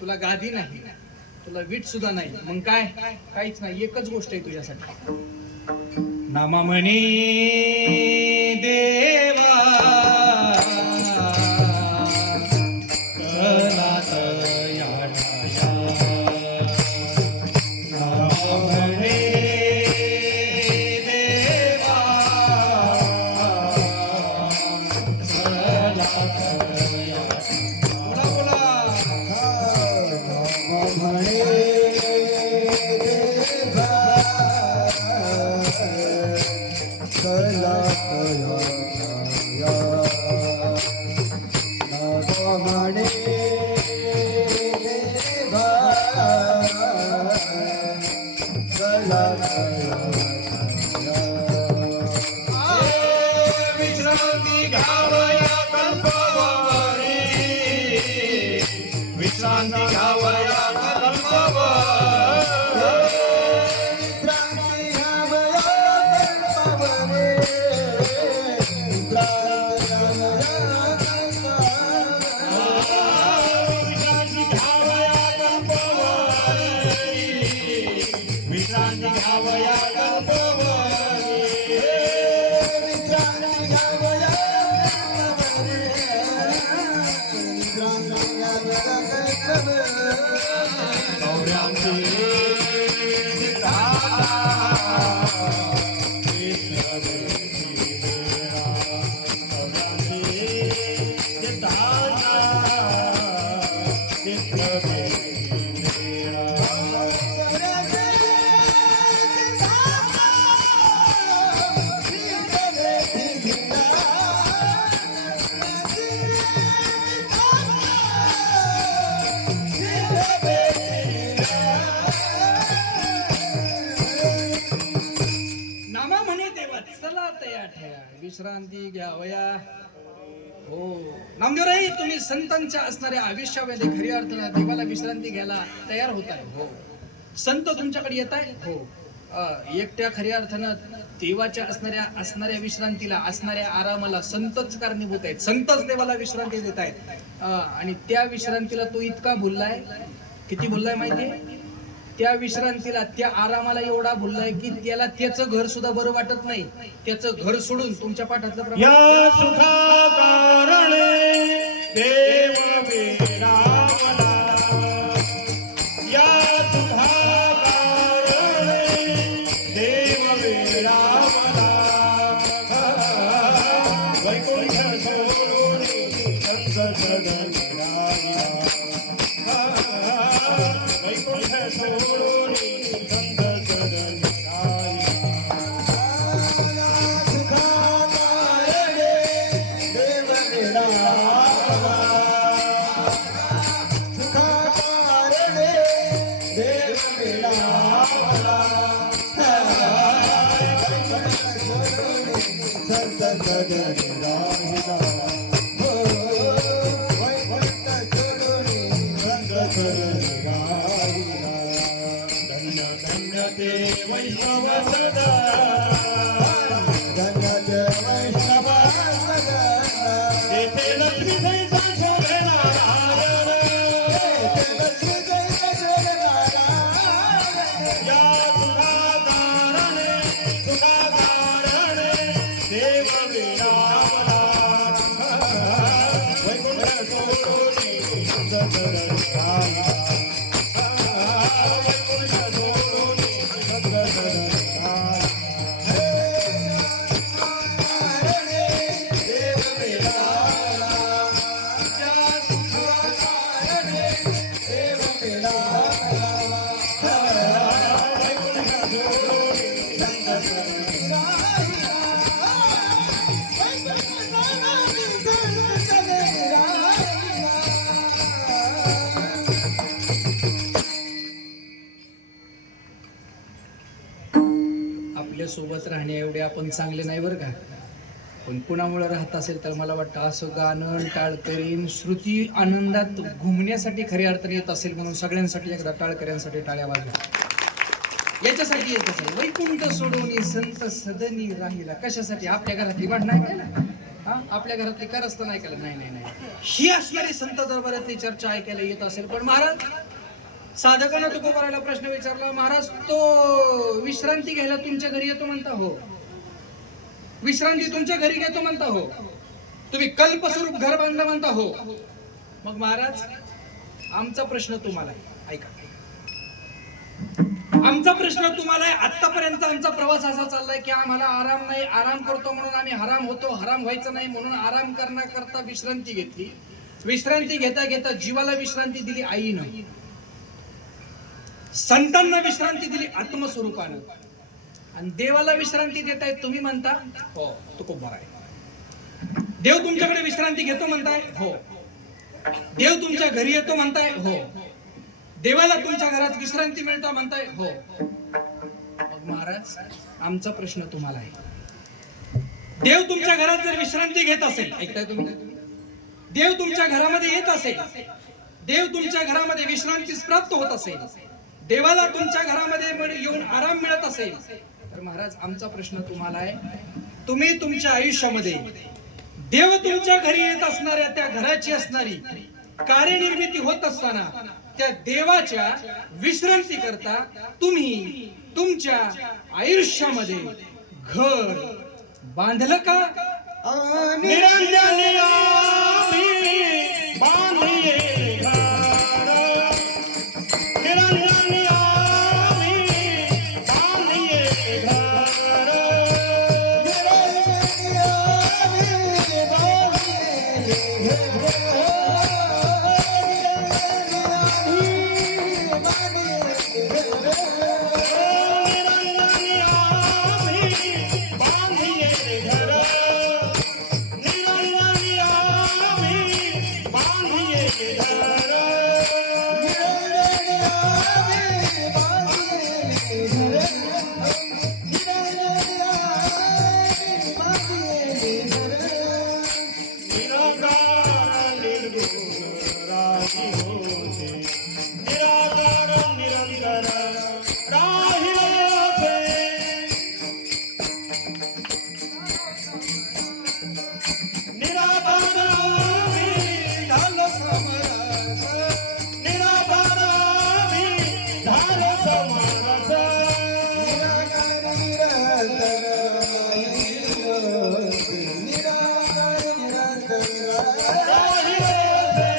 तुला गादी नाही, तुला वीट सुद्धा नाही, मग काय? काहीच नाही. एकच गोष्ट आहे तुझ्यासाठी. नामा म्हणे देवा कलात याठाया, नामा म्हणे देवा कलात याठाया. बोला बोला. म्हणे देवा कलात म्हणे देवा कलात विश्रांती घ्यावया कल्पवरी, विश्रांती घ्यावया कल्पवरी. क्रांती घ्यावया कल्पवरी, विश्रांती घ्यावया कल्पवरी, विश्रांती घ्यावया कल्पवरी विश्रांती घ्यावया विश्रांती घ्यावया गौऱ्यांची नामा म्हणे देवा चला तया ठया विश्रांती घ्यावया. हो नामदेवराई, तुम्ही संतांच्या असणाऱ्या आयुष्यामध्ये खऱ्या अर्थाने देवाला विश्रांती घ्यायला तयार होत आहे. हो संत तुमच्याकडे येत आहे. हो एकट्या खऱ्या अर्थानं देवाच्या असणाऱ्या विश्रांतीला असणाऱ्या आरामाला संतच कारणीभूत आहेत. संतच देवाला विश्रांती देत आहेत. आणि त्या विश्रांतीला तो इतका भुललाय, किती भुललाय माहितीये? त्या विश्रांतीला त्या आरामाला एवढा भुललाय की त्याला त्याचं घर सुद्धा बरं वाटत नाही. त्याचं घर सोडून तुमच्या पाठातलं प्रमाण या सुखा कारणे देव विरामला या सुखा कारणे देव विरामला वैकुंठ सोडून संत सदन राहिला वैकुंठ सोडून संत सदन धन्य धन्य ते वैष्णव सदा तेथे लक्ष्मी सैसा शोभे नारायण या सुखा कारणे देव विरामला वैकुंठ सोडून संत सदन राहिला वैकुंठ सोडून संत सदन राहिला आपल्या सोबत राहण्या एवढे आपण चांगले नाही बरं का. पण कुणामुळे राहत असेल तर मला वाटतं असं गाणं टाळकरीन श्रुती आनंदात घुमण्यासाठी खऱ्या अर्थाने येत असेल म्हणून सगळ्यांसाठी एकदा टाळकऱ्यांसाठी टाळ्या वाजवा. याच्यासाठी येत असेल वैकुंठ सोडून संत सदनी राहिला. कशासाठी? आपल्या घरातली वाट नाही केला, हा आपल्या घरातली कारस्थान नाही केलं. नाही ही असणारी संत दरबारातली चर्चा ऐकायला येत असेल. पण महाराज साधकांना तुकोबाराला प्रश्न विचारला, महाराज तो विश्रांती घ्यायला तुमच्या घरी येतो म्हणता? हो. विश्रांती तुमच्या घरी घेतो म्हणता? हो. तुम्ही कल्पस्वरूप घर बांधलं म्हणता? हो. मग महाराज आमचा प्रश्न तुम्हाला आहे, ऐका. आमचा प्रश्न तुम्हाला आहे. आतापर्यंत आमचा प्रवास असा चाललाय की आम्हाला आराम नाही, आराम करतो म्हणून आम्ही हराम होतो, हराम व्हायचं नाही म्हणून आराम करण्याकरता विश्रांती घेतली. विश्रांती घेता घेता जीवाला विश्रांती दिली आईनं, संतांना विश्रांती दिली आत्मस्वरूपानं, आणि देवाला विश्रांती देताय तुम्ही म्हणता? हो. तुकोबार आहे. देव तुमच्याकडे विश्रांती घेतो म्हणताय? हो. देव तुमच्या घरी येतो म्हणताय? हो. देवाला तुमच्या घरात विश्रांती मिळतो म्हणताय? हो. मग महाराज आमचा प्रश्न तुम्हाला आहे, देव तुमच्या घरात जर विश्रांती घेत असेल, ऐकताय तुम्ही? देव तुमच्या घरामध्ये येत असेल, देव तुमच्या घरामध्ये विश्रांतीस प्राप्त होत असेल, देवाला तुमच्या घरामध्ये येऊन आराम मिळत असेल, तर महाराज आमचा प्रश्न तुम्हाला आहे, तुम्ही तुमच्या आयुष्यामध्ये देव तुमच्या घरी येत असणाऱ्या त्या घराची असणारी कार्यनिर्मिती होत असताना त्या देवाच्या विश्रांती करता तुम्ही तुमच्या आयुष्यामध्ये घर बांधलं का? निरंजनी आम्ही बांधिये घर, निरंजनी आम्ही बांधिये घर, निरंजनी आम्ही बांधिये घर, निरंजनी आम्ही बांधिये घर. निराकार निर्गुण राही होते, निराकार निरंतर राही होते. निराकार आम्ही झालो समरस, निराकार आम्ही झालो समरस. राही होते,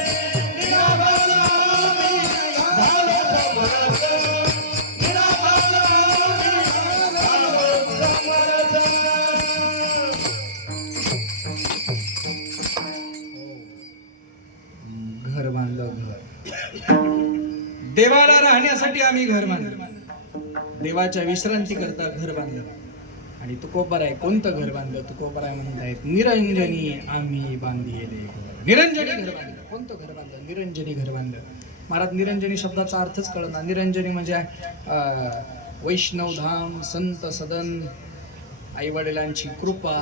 निराकार आम्ही झालो समरस, निराकार आम्ही झालो समरस. घर बांधलं. घर देवाला राहण्यासाठी आम्ही घर बांधलं, देवाच्या विश्रांती करता घर बांधलं. आणि तुकोबर आहे, कोणतं घर बांधलं? तुकोबर आहे म्हणत आहेत निरंजनी आम्ही बांधिले घर. निरंजनी घर बांधलं. कोणतं घर बांधलं? निरंजनी घर बांधलं. महाराज निरंजनी शब्दाचा अर्थच कळना. निरंजनी म्हणजे वैष्णव धाम, संत सदन, आई वडिलांची कृपा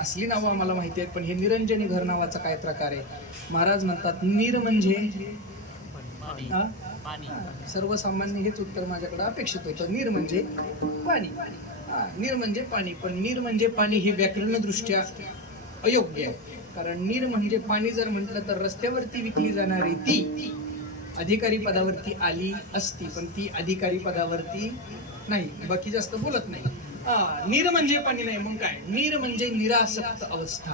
असली नावं आम्हाला माहिती आहेत. पण हे निरंजनी घर नावाचा काय प्रकार आहे? महाराज म्हणतात निर म्हणजे हा? सर्वसामान्य हेच उत्तर माझ्याकडे अपेक्षित होतं. नीर म्हणजे पाणी. नीर म्हणजे पाणी. पण नीर म्हणजे पाणी ही व्याकरण दृष्ट्या अयोग्य आहे. कारण नीर म्हणजे पाणी जर म्हटलं तर रस्त्यावरती विकली जाणारी ती अधिकारी पदावरती आली असती, पण ती अधिकारी पदावरती नाही. बाकी जास्त बोलत नाही. नीर म्हणजे पाणी नाही. मग काय? नीर म्हणजे निरासक्त अवस्था,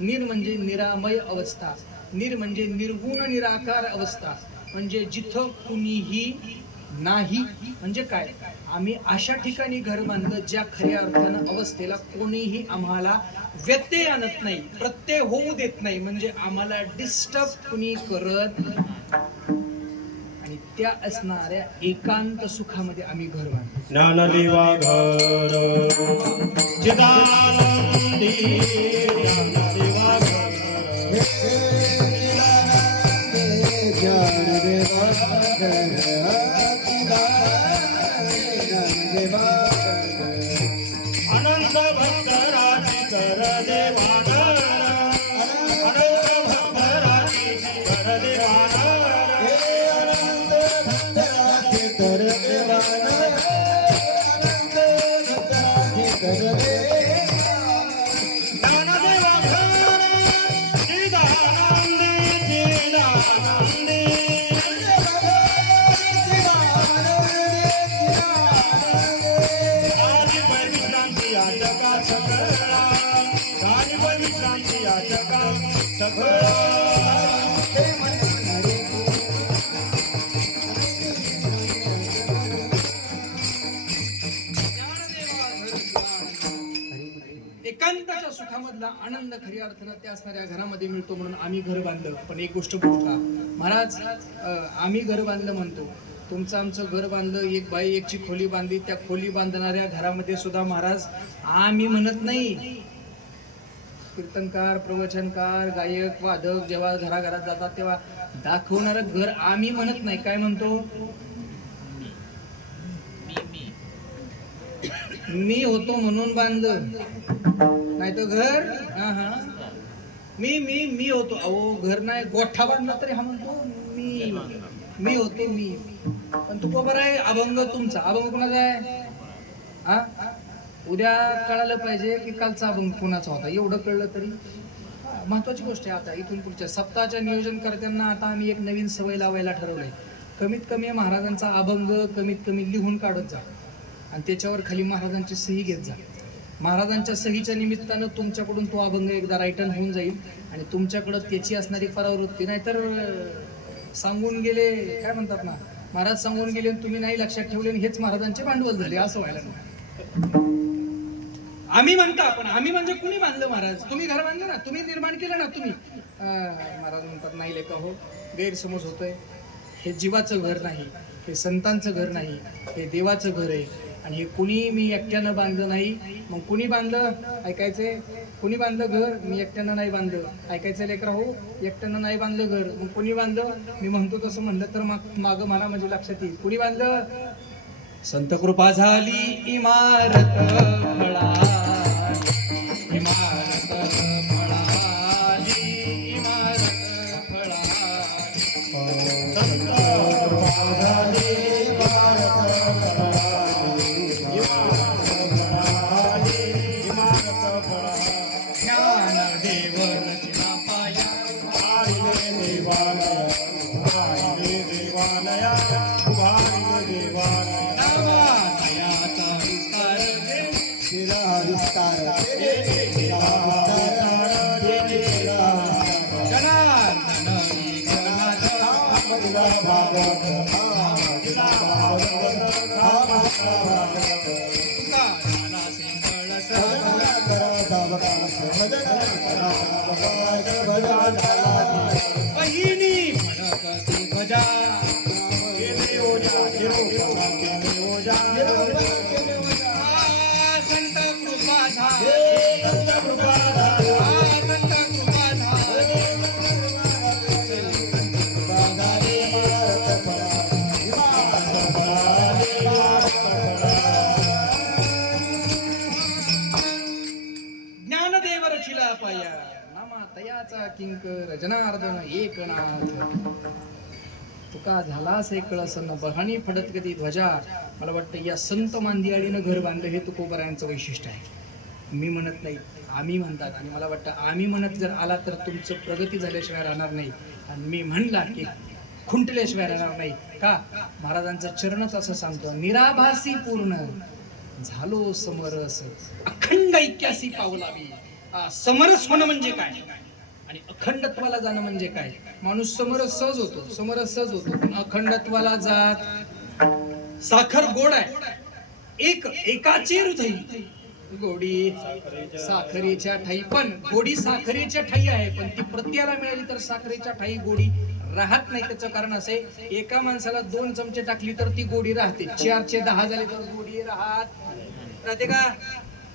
नीर म्हणजे निरामय अवस्था, नीर म्हणजे निर्गुण निराकार अवस्था, म्हणजे जिथं कुणीही नाही. म्हणजे काय? आम्ही अशा ठिकाणी घर बांधलं ज्या खऱ्या अर्थानं अवस्थेला कोणीही आम्हाला व्यत्यय आणत नाही, प्रत्यय होऊ देत नाही. म्हणजे आम्हाला डिस्टर्ब कुणी करत आणि त्या असणाऱ्या एकांत सुखामध्ये आम्ही घर बांधतो. ज्ञानदेवा घर चिदानंदी, ज्ञानदेवा अनंत भक्तराची कर देवानर, अनंत भक्तराची कर देवानर. ज्ञानदेवा घर चिदानंदी, चिदानंदी. आदि विश्रांती आटका सकळा, आदि विश्रांती आटका सकळा. एकांताच्या सुखामधला आनंद खऱ्या अर्थानं त्या असणाऱ्या घरामध्ये मिळतो. म्हणून आम्ही घर बांधलं. पण एक गोष्ट बोलता महाराज, आम्ही घर बांधलं म्हणतो. तुमचं आमचं घर बांधलं, एक बाई एकची खोली बांधली. त्या खोली बांधणाऱ्या घरामध्ये सुद्धा महाराज आम्ही म्हणत नाही. कीर्तनकार, प्रवचनकार, गायक, वादक जेव्हा घराघरात जातात तेव्हा दाखवणारं घर आम्ही म्हणत नाही. काय म्हणतो? मी होतो म्हणून बांधलं, नाही तर घर मी होतो. अहो घर नाही, गोठा बांधला तरी हा म्हणतो मी होतो मी. पण तू बरोबर आहे. अभंग तुमचा, अभंग कुणाचा आहे? उद्या कळालं पाहिजे की कालचा अभंग कुणाचा होता. एवढं कळलं तरी महत्वाची गोष्ट आहे. आता इथून पुढच्या सप्ताहाच्या नियोजन करताना आता आम्ही एक नवीन सवय लावायला ठरवलंय. कमीत कमी महाराजांचा अभंग कमीत कमी लिहून काढत जा. आणि त्याच्यावर खाली महाराजांची सही घेत जा. महाराजांच्या सहीच्या निमित्तानं तुमच्याकडून तो अभंग एकदा रायटन होऊन जाईल आणि तुमच्याकडं त्याची असणारी परावृत्ती. नाहीतर सांगून गेले काय म्हणतात ना, महाराज सांगून गेले आणि तुम्ही नाही लक्षात ठेवले आणि हेच महाराजांचे भांडवल झाले, असं व्हायला नको. आम्ही म्हणता, पण आम्ही म्हणजे कुणी बांधलं महाराज? तुम्ही घर बांधलं ना, तुम्ही निर्माण केलं ना तुम्ही. महाराज म्हणतात नाही लेका हो, गैरसमज होतोय. हे जीवाचं घर नाही, हे संतांचं घर नाही, हे देवाचं घर आहे. आणि हे कुणी मी एकट्यानं बांधलं नाही. मग कुणी बांधलं ऐकायचंय? कुणी बांधलं घर? मी एकट्यानं नाही बांधलं. ऐकायचं लेकरा हो, एकट्यानं नाही बांधलं घर. मग कुणी बांधलं? मी म्हणतो तसं म्हणलं तर मागं मला म्हणजे लक्षात येईल. कुणी बांधलं? संत कृपा झाली इमारत फळा, इमारत फळाली, इमारत फळाली. ज्ञानदेव रचना पाया, नावालयाचा विस्तार दे, जनार्दन तुकाराला सिंहळ बहिणी म्हणकती ध्वजा, संत कृपा झाली, संत कृपा ज्ञानदेव रचिला पाया, नामा तयाचा किंकर जनार्दन एकनाथ. तुका झालास एक कळसन बहाणी फडत कधी ध्वजा. मला वाटतं या संत मांदियाळीनं घर बांधलं हे तुकोबरायांचं वैशिष्ट्य आहे. मी म्हणत नाही, आम्ही म्हणतात. आणि मला वाटतं आम्ही म्हणत जर आला तर तुमचं प्रगती झाल्याशिवाय राहणार नाही. आणि मी म्हणला की खुंटल्याशिवाय राहणार नाही. का? महाराजांचं चरणच असं सांगतो, निराभासी पूर्ण झालो समरस, अखंड ऐक्यासी पावलावी. समरस होणं म्हणजे काय आणि अखंडत्वाला जाणं म्हणजे काय? माणूस समरस सहज होतो, समरस सहज होतो, पण अखंडत्वाला जात. साखर गोड आहे, एकाचे हृदय गोडी साखरेच्या ठाई. पण गोडी साखरेच्या ठाई आहे, पण ती प्रत्येकाला मिळाली तर साखरेच्या ठाई गोडी राहत नाही. त्याचं कारण असे, एका माणसाला 2 चमचे टाकली तर ती गोडी राहते, 4चे 10 झाले तर गोडी राहते का?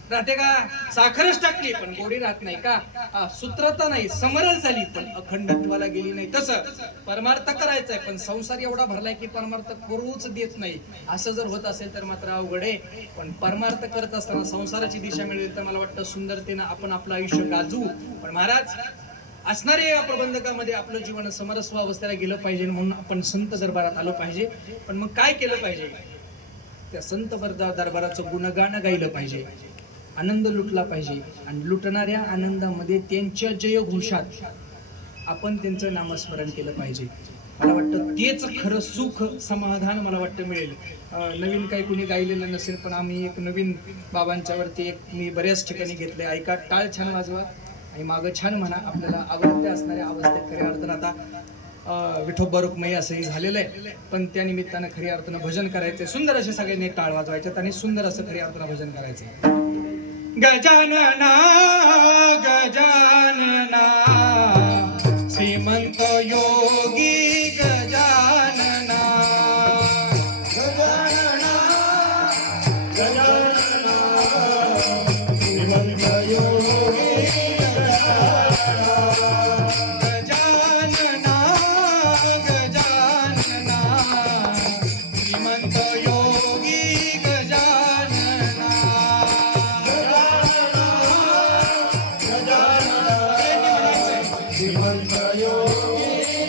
राहते का? साखरच टाकली पण गोडी राहत नाही का? सूत्रता नाही, समरस झाली पण अखंडत्वाला गेली नाही. तसं परमार्थ करायचंय पण संसार एवढा भरलाय की परमार्थ करूच देत नाही. असं जर होत असेल तर मात्र अवघड आहे. पण परमार्थ करत असताना संसाराची दिशा मिळेल तर मला वाटतं सुंदरतेनं आपण आपलं आयुष्य गाजवू. पण महाराज असणारे या प्रबंधकामध्ये आपलं जीवन समरस्व अवस्थेला गेलं पाहिजे म्हणून आपण संत दरबारात आलो पाहिजे. पण मग काय केलं पाहिजे? त्या संत दरबाराचं गुणगान गायलं पाहिजे, आनंद लुटला पाहिजे. आणि लुटणाऱ्या आनंदामध्ये त्यांच्या जयघोषात आपण त्यांचं नामस्मरण केलं पाहिजे. मला वाटतं तेच खरं सुख समाधान मला वाटतं मिळेल. नवीन काही कुणी गायलेलं नसेल पण आम्ही एक नवीन बाबांच्यावरती एक मी बऱ्याच ठिकाणी घेतले. ऐका, टाळ छान वाजवा आणि मागं छान म्हणा. आपल्याला आवडत्या असणाऱ्या अवस्थेत खऱ्या अर्थानं आता विठोबा रुक्मयी असंही झालेलं आहे, पण त्या निमित्तानं खऱ्या अर्थानं भजन करायचंय. सुंदर असे सगळ्यांनी टाळ वाजवायच्यात आणि सुंदर असं खऱ्या अर्थानं भजन करायचंय. गजानना गजानना श्रीमंत योगी गजानना, गजानना गजानना श्रीमंत योगी गजानना, गजानना गजानना श्रीमंत योगी गजानना. श्रीमंत योगी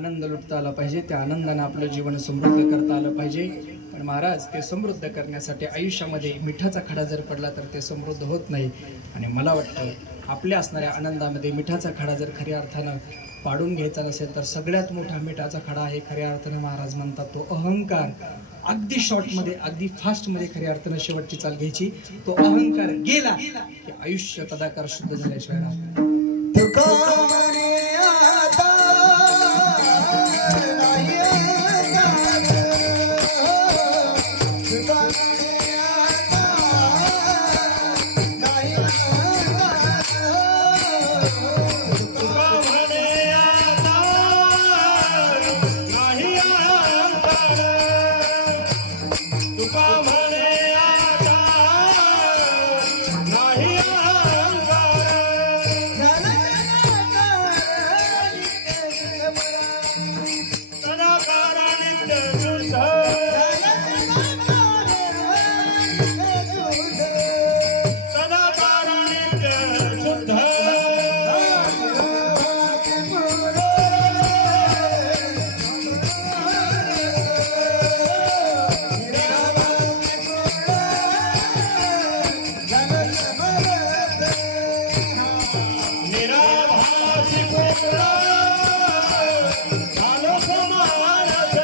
आनंद लुटता आला पाहिजे, त्या आनंदानं आपलं जीवन समृद्ध करता आलं पाहिजे. पण महाराज ते समृद्ध करण्यासाठी आयुष्यामध्ये मिठाचा खडा जर पडला तर ते समृद्ध होत नाही. आणि मला वाटतं आपल्या असणाऱ्या आनंदामध्ये मिठाचा खडा जर खऱ्या अर्थानं पाडून घ्यायचा नसेल तर सगळ्यात मोठा मिठाचा खडा आहे खऱ्या अर्थानं महाराज म्हणतात तो अहंकार. अगदी शॉर्टमध्ये अगदी फास्टमध्ये खऱ्या अर्थानं शेवटची चाल घ्यायची. तो अहंकार गेला की आयुष्य तदाकार शुद्ध झाल्याशिवाय राहत नाही. तुका म्हणे आता नाही अंधार. तुका म्हणे आता नाही अंधार. तुका म्हणे आता नाही अंधार. तुका म्हणे आता नाही अंधार. सदाकारा नित्य शुद्ध. सदाकारा नित्य शुद्ध. निराभासी पुत्र झालो समारथ.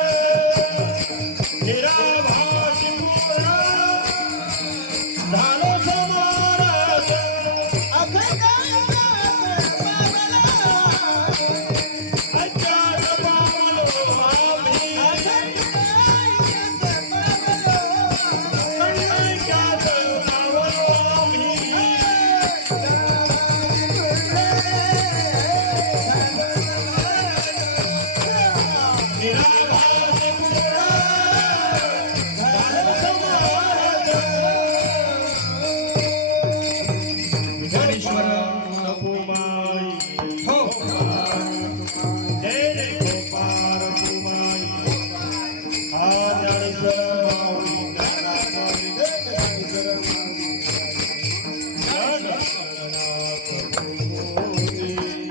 निराभासी पुत्र झालो समारथ. अज्ञात पावलो आम्ही. अज्ञात लावलो आम्ही. निराभासी पुत्र झालो समारथ. विधानेश्वर नपुमाई. हो जय जय गोपाळ तुमाई. आद्याने सरमावळी ज्ञानाची.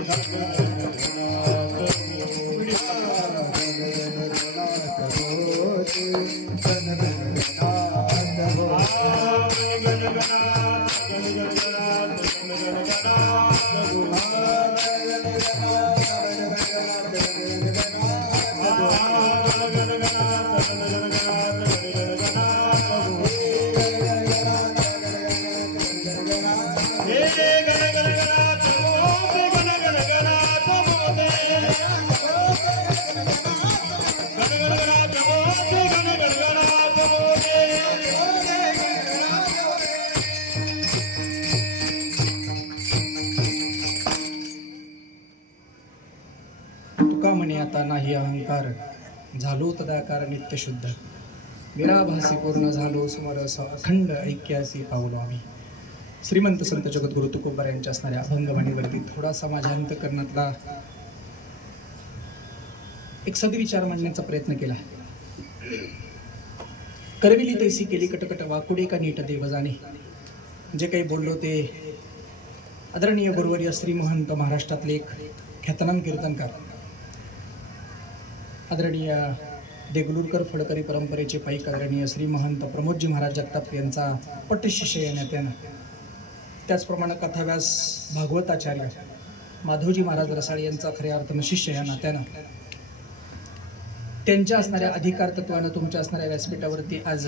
जगन्नाथ प्रभुमूर्ती. जगन्नाथ तुका म्हणे आता नाही अहंकार. झालो तदाकार नित्य शुद्ध. निराभासी पूर्ण झालो समरस अखंड ऐक्यासी पावलो आम्ही. श्रीमंत संत जगद्गुरु तुकोबर यांच्या असणाऱ्या अभंगवाणीवरती थोडासा माझ्या अंतकरणातला एक सदविचार मांडण्याचा प्रयत्न केला. करविली तैसी केली कटकट वाकुडे का नीट देव जाणे. जे काही बोललो ते आदरणीय गुरुवर्य श्री महंत महाराष्ट्रातले एक ख्यातनाम कीर्तनकार आदरणीय देगलूरकर फडकरी परंपरेचे पाईक आदरणीय श्री महंत प्रमोदजी महाराज जगताप यांचा पट्टशिष्य या नात्यानं, त्याचप्रमाणे कथाव्यास भागवताचार्य माधवजी महाराज रसाळ यांचा खऱ्या अर्थानं शिष्य या नात्यानं त्यांच्या असणाऱ्या अधिकार तत्वानं तुमच्या असणाऱ्या व्यासपीठावरती आज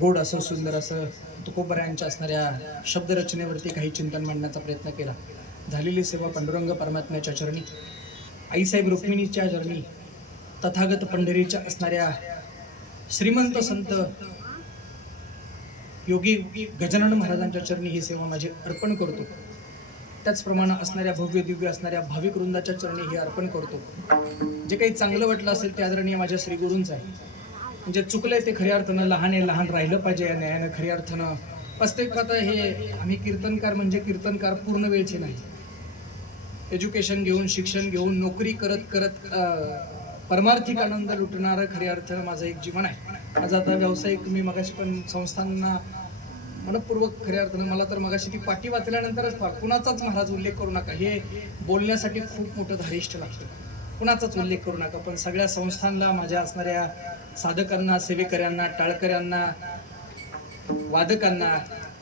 गोड असं सुंदर असं तुकोबऱ्यांच्या असणाऱ्या शब्दरचनेवरती काही चिंतन मांडण्याचा प्रयत्न केला. झालेली सेवा पांडुरंग परमात्म्याच्या चरणी, आईसाहेब रुक्मिणीच्या चरणी, तथागत पंढरीच्या असणाऱ्या श्रीमंत संत योगी गजानन महाराजांच्या चरणी ही सेवा माझी अर्पण करतो. त्याचप्रमाणे असणाऱ्या भव्य दिव्य असणाऱ्या भाविक वृंदाच्या चरणी हे अर्पण करतो. जे काही चांगलं वाटलं असेल ते आदरणीय माझ्या श्री गुरूंचं आहे. म्हणजे चुकलंय ते खऱ्या अर्थानं लहान आहे, लहान राहिलं पाहिजे या न्यायानं खऱ्या अर्थानं. वास्तविक आता हे आम्ही कीर्तनकार म्हणजे कीर्तनकार पूर्ण वेळचे नाही. एज्युकेशन घेऊन, शिक्षण घेऊन, नोकरी करत करत परमार्थिक आनंद लुटणारं खऱ्या अर्थानं माझं एक जीवन आहे. माझा आता व्यावसायिक मी मगाशी पण संस्थांना मनपूर्वक खऱ्या अर्थानं मला तर मगाशी ती पाटी वाचल्यानंतरच कुणाचाच महाराज उल्लेख करू नका हे बोलण्यासाठी खूप मोठं धारिष्ठ लागतं. कुणाचाच उल्लेख करू नका, पण सगळ्या संस्थांना, माझ्या असणाऱ्या साधकांना, सेवेकऱ्यांना, टाळकऱ्यांना, वादकांना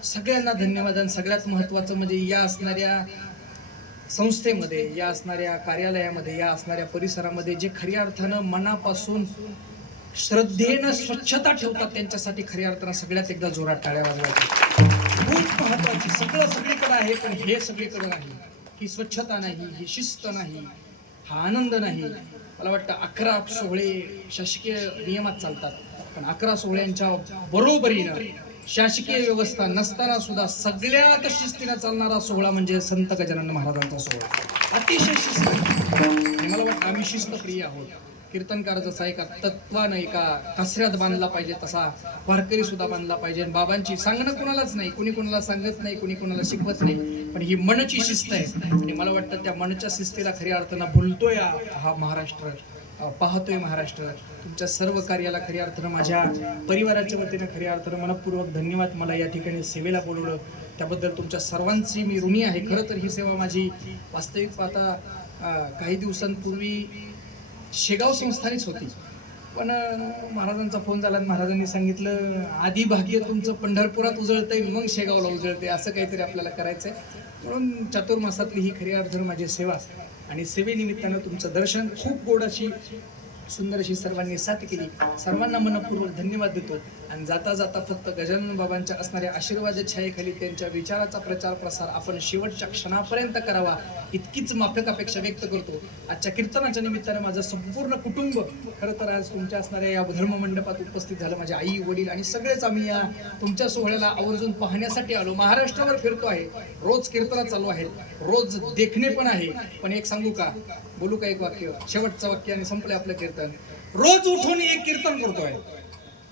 सगळ्यांना धन्यवाद. आणि सगळ्यात महत्त्वाचं म्हणजे या असणाऱ्या संस्थेमध्ये, या असणाऱ्या कार्यालयामध्ये, या असणाऱ्या परिसरामध्ये जे खऱ्या अर्थानं मनापासून श्रद्धेनं स्वच्छता ठेवतात त्यांच्यासाठी खऱ्या अर्थानं सगळ्यात एकदा जोरात टाळ्या वाजवायच्या. खूप महत्वाची. सगळं सगळीकडे आहे, पण हे सगळीकडे नाही. ही स्वच्छता नाही, ही शिस्त नाही, हा आनंद नाही. मला वाटतं 11 सोहळे शासकीय नियमात चालतात, पण 11 सोहळ्यांच्या बरोबरीनं शासकीय व्यवस्था नसताना सुद्धा सगळ्यात शिस्तीनं चालणारा सोहळा म्हणजे संत गजानन महाराजांचा सोहळा. अतिशय शिस्त. आणि मला वाटतं आम्ही शिस्तप्रिय आहोत. कीर्तनकार जसा एका तत्वानं, एका कचऱ्यात बांधला पाहिजे तसा वारकरी सुद्धा बांधला पाहिजे. आणि बाबांची सांगणं कोणालाच नाही, कुणी कोणाला सांगत नाही, कुणी कोणाला शिकवत नाही, पण ही मनची शिस्त आहे. आणि मला वाटतं त्या मनच्या शिस्तीला खऱ्या अर्थानं भुलतोय हा महाराष्ट्र, पाहतोय महाराष्ट्र. तुमच्या सर्व कार्याला खऱ्या अर्थानं माझ्या परिवाराच्या वतीनं खऱ्या अर्थानं मनपूर्वक धन्यवाद. मला या ठिकाणी सेवेला बोलवलं त्याबद्दल तुमच्या सर्वांची मी ऋणी आहे. खरं तर ही सेवा माझी वास्तविक पाहता काही दिवसांपूर्वी शेगाव संस्थानीच होती, पण महाराजांचा फोन झाला आणि महाराजांनी सांगितलं आधी भाग्य तुमचं पंढरपुरात उजळतंय, मग शेगावला उजळतंय, असं काहीतरी आपल्याला करायचंय. म्हणून चातुर्मासातली ही खरी अर्थानं माझी सेवा आणि सेवेनिमित्तानं तुमचं दर्शन. खूप गोड अशी सुंदर अशी सर्वांनी साथ केली. सर्वांना मनपूर्वक धन्यवाद देतो. आणि जाता जाता फक्त गजानन बाबांच्या असणाऱ्या आशीर्वाद छायेखाली त्यांच्या विचाराचा प्रचार प्रसार आपण शेवटच्या क्षणापर्यंत करावा इतकीच माफक अपेक्षा व्यक्त करतो. आजच्या कीर्तनाच्या निमित्तानं माझं संपूर्ण कुटुंब खरं तर आज तुमच्या असणाऱ्या या धर्ममंडपात उपस्थित झालं. माझे आई वडील आणि सगळेच आम्ही या तुमच्या सोहळ्याला आवर्जून पाहण्यासाठी आलो. महाराष्ट्रावर फिरतो आहे, रोज कीर्तनं चालू आहेत, रोज देखणे पण आहे. पण एक सांगू का, बोलू का एक वाक्य, शेवटचं वाक्य आणि संपलं आपलं कीर्तन. रोज उठून एक कीर्तन करतोय,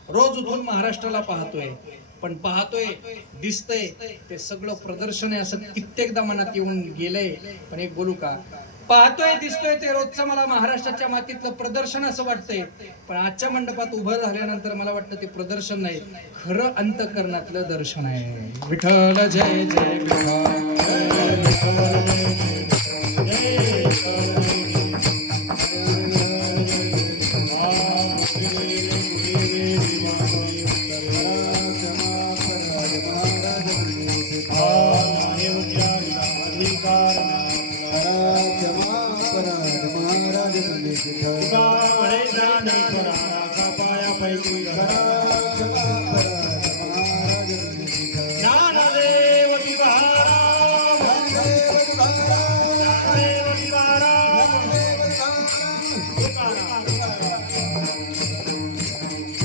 रोज उठून महाराष्ट्राला पाहतोय, पण पाहतोय दिसतंय ते सगळं प्रदर्शन आहे असं कित्येकदा मनात येऊन गेलंय. पण एक बोलू का, पाहतोय दिसतोय ते रोजचं मला महाराष्ट्राच्या मातीतलं प्रदर्शन असं वाटतंय. पण आजच्या मंडपात उभं झाल्यानंतर मला वाटतं ते प्रदर्शन नाही, खरं अंतःकरणातलं दर्शन आहे. विठ्ठल जय जय पायापैकी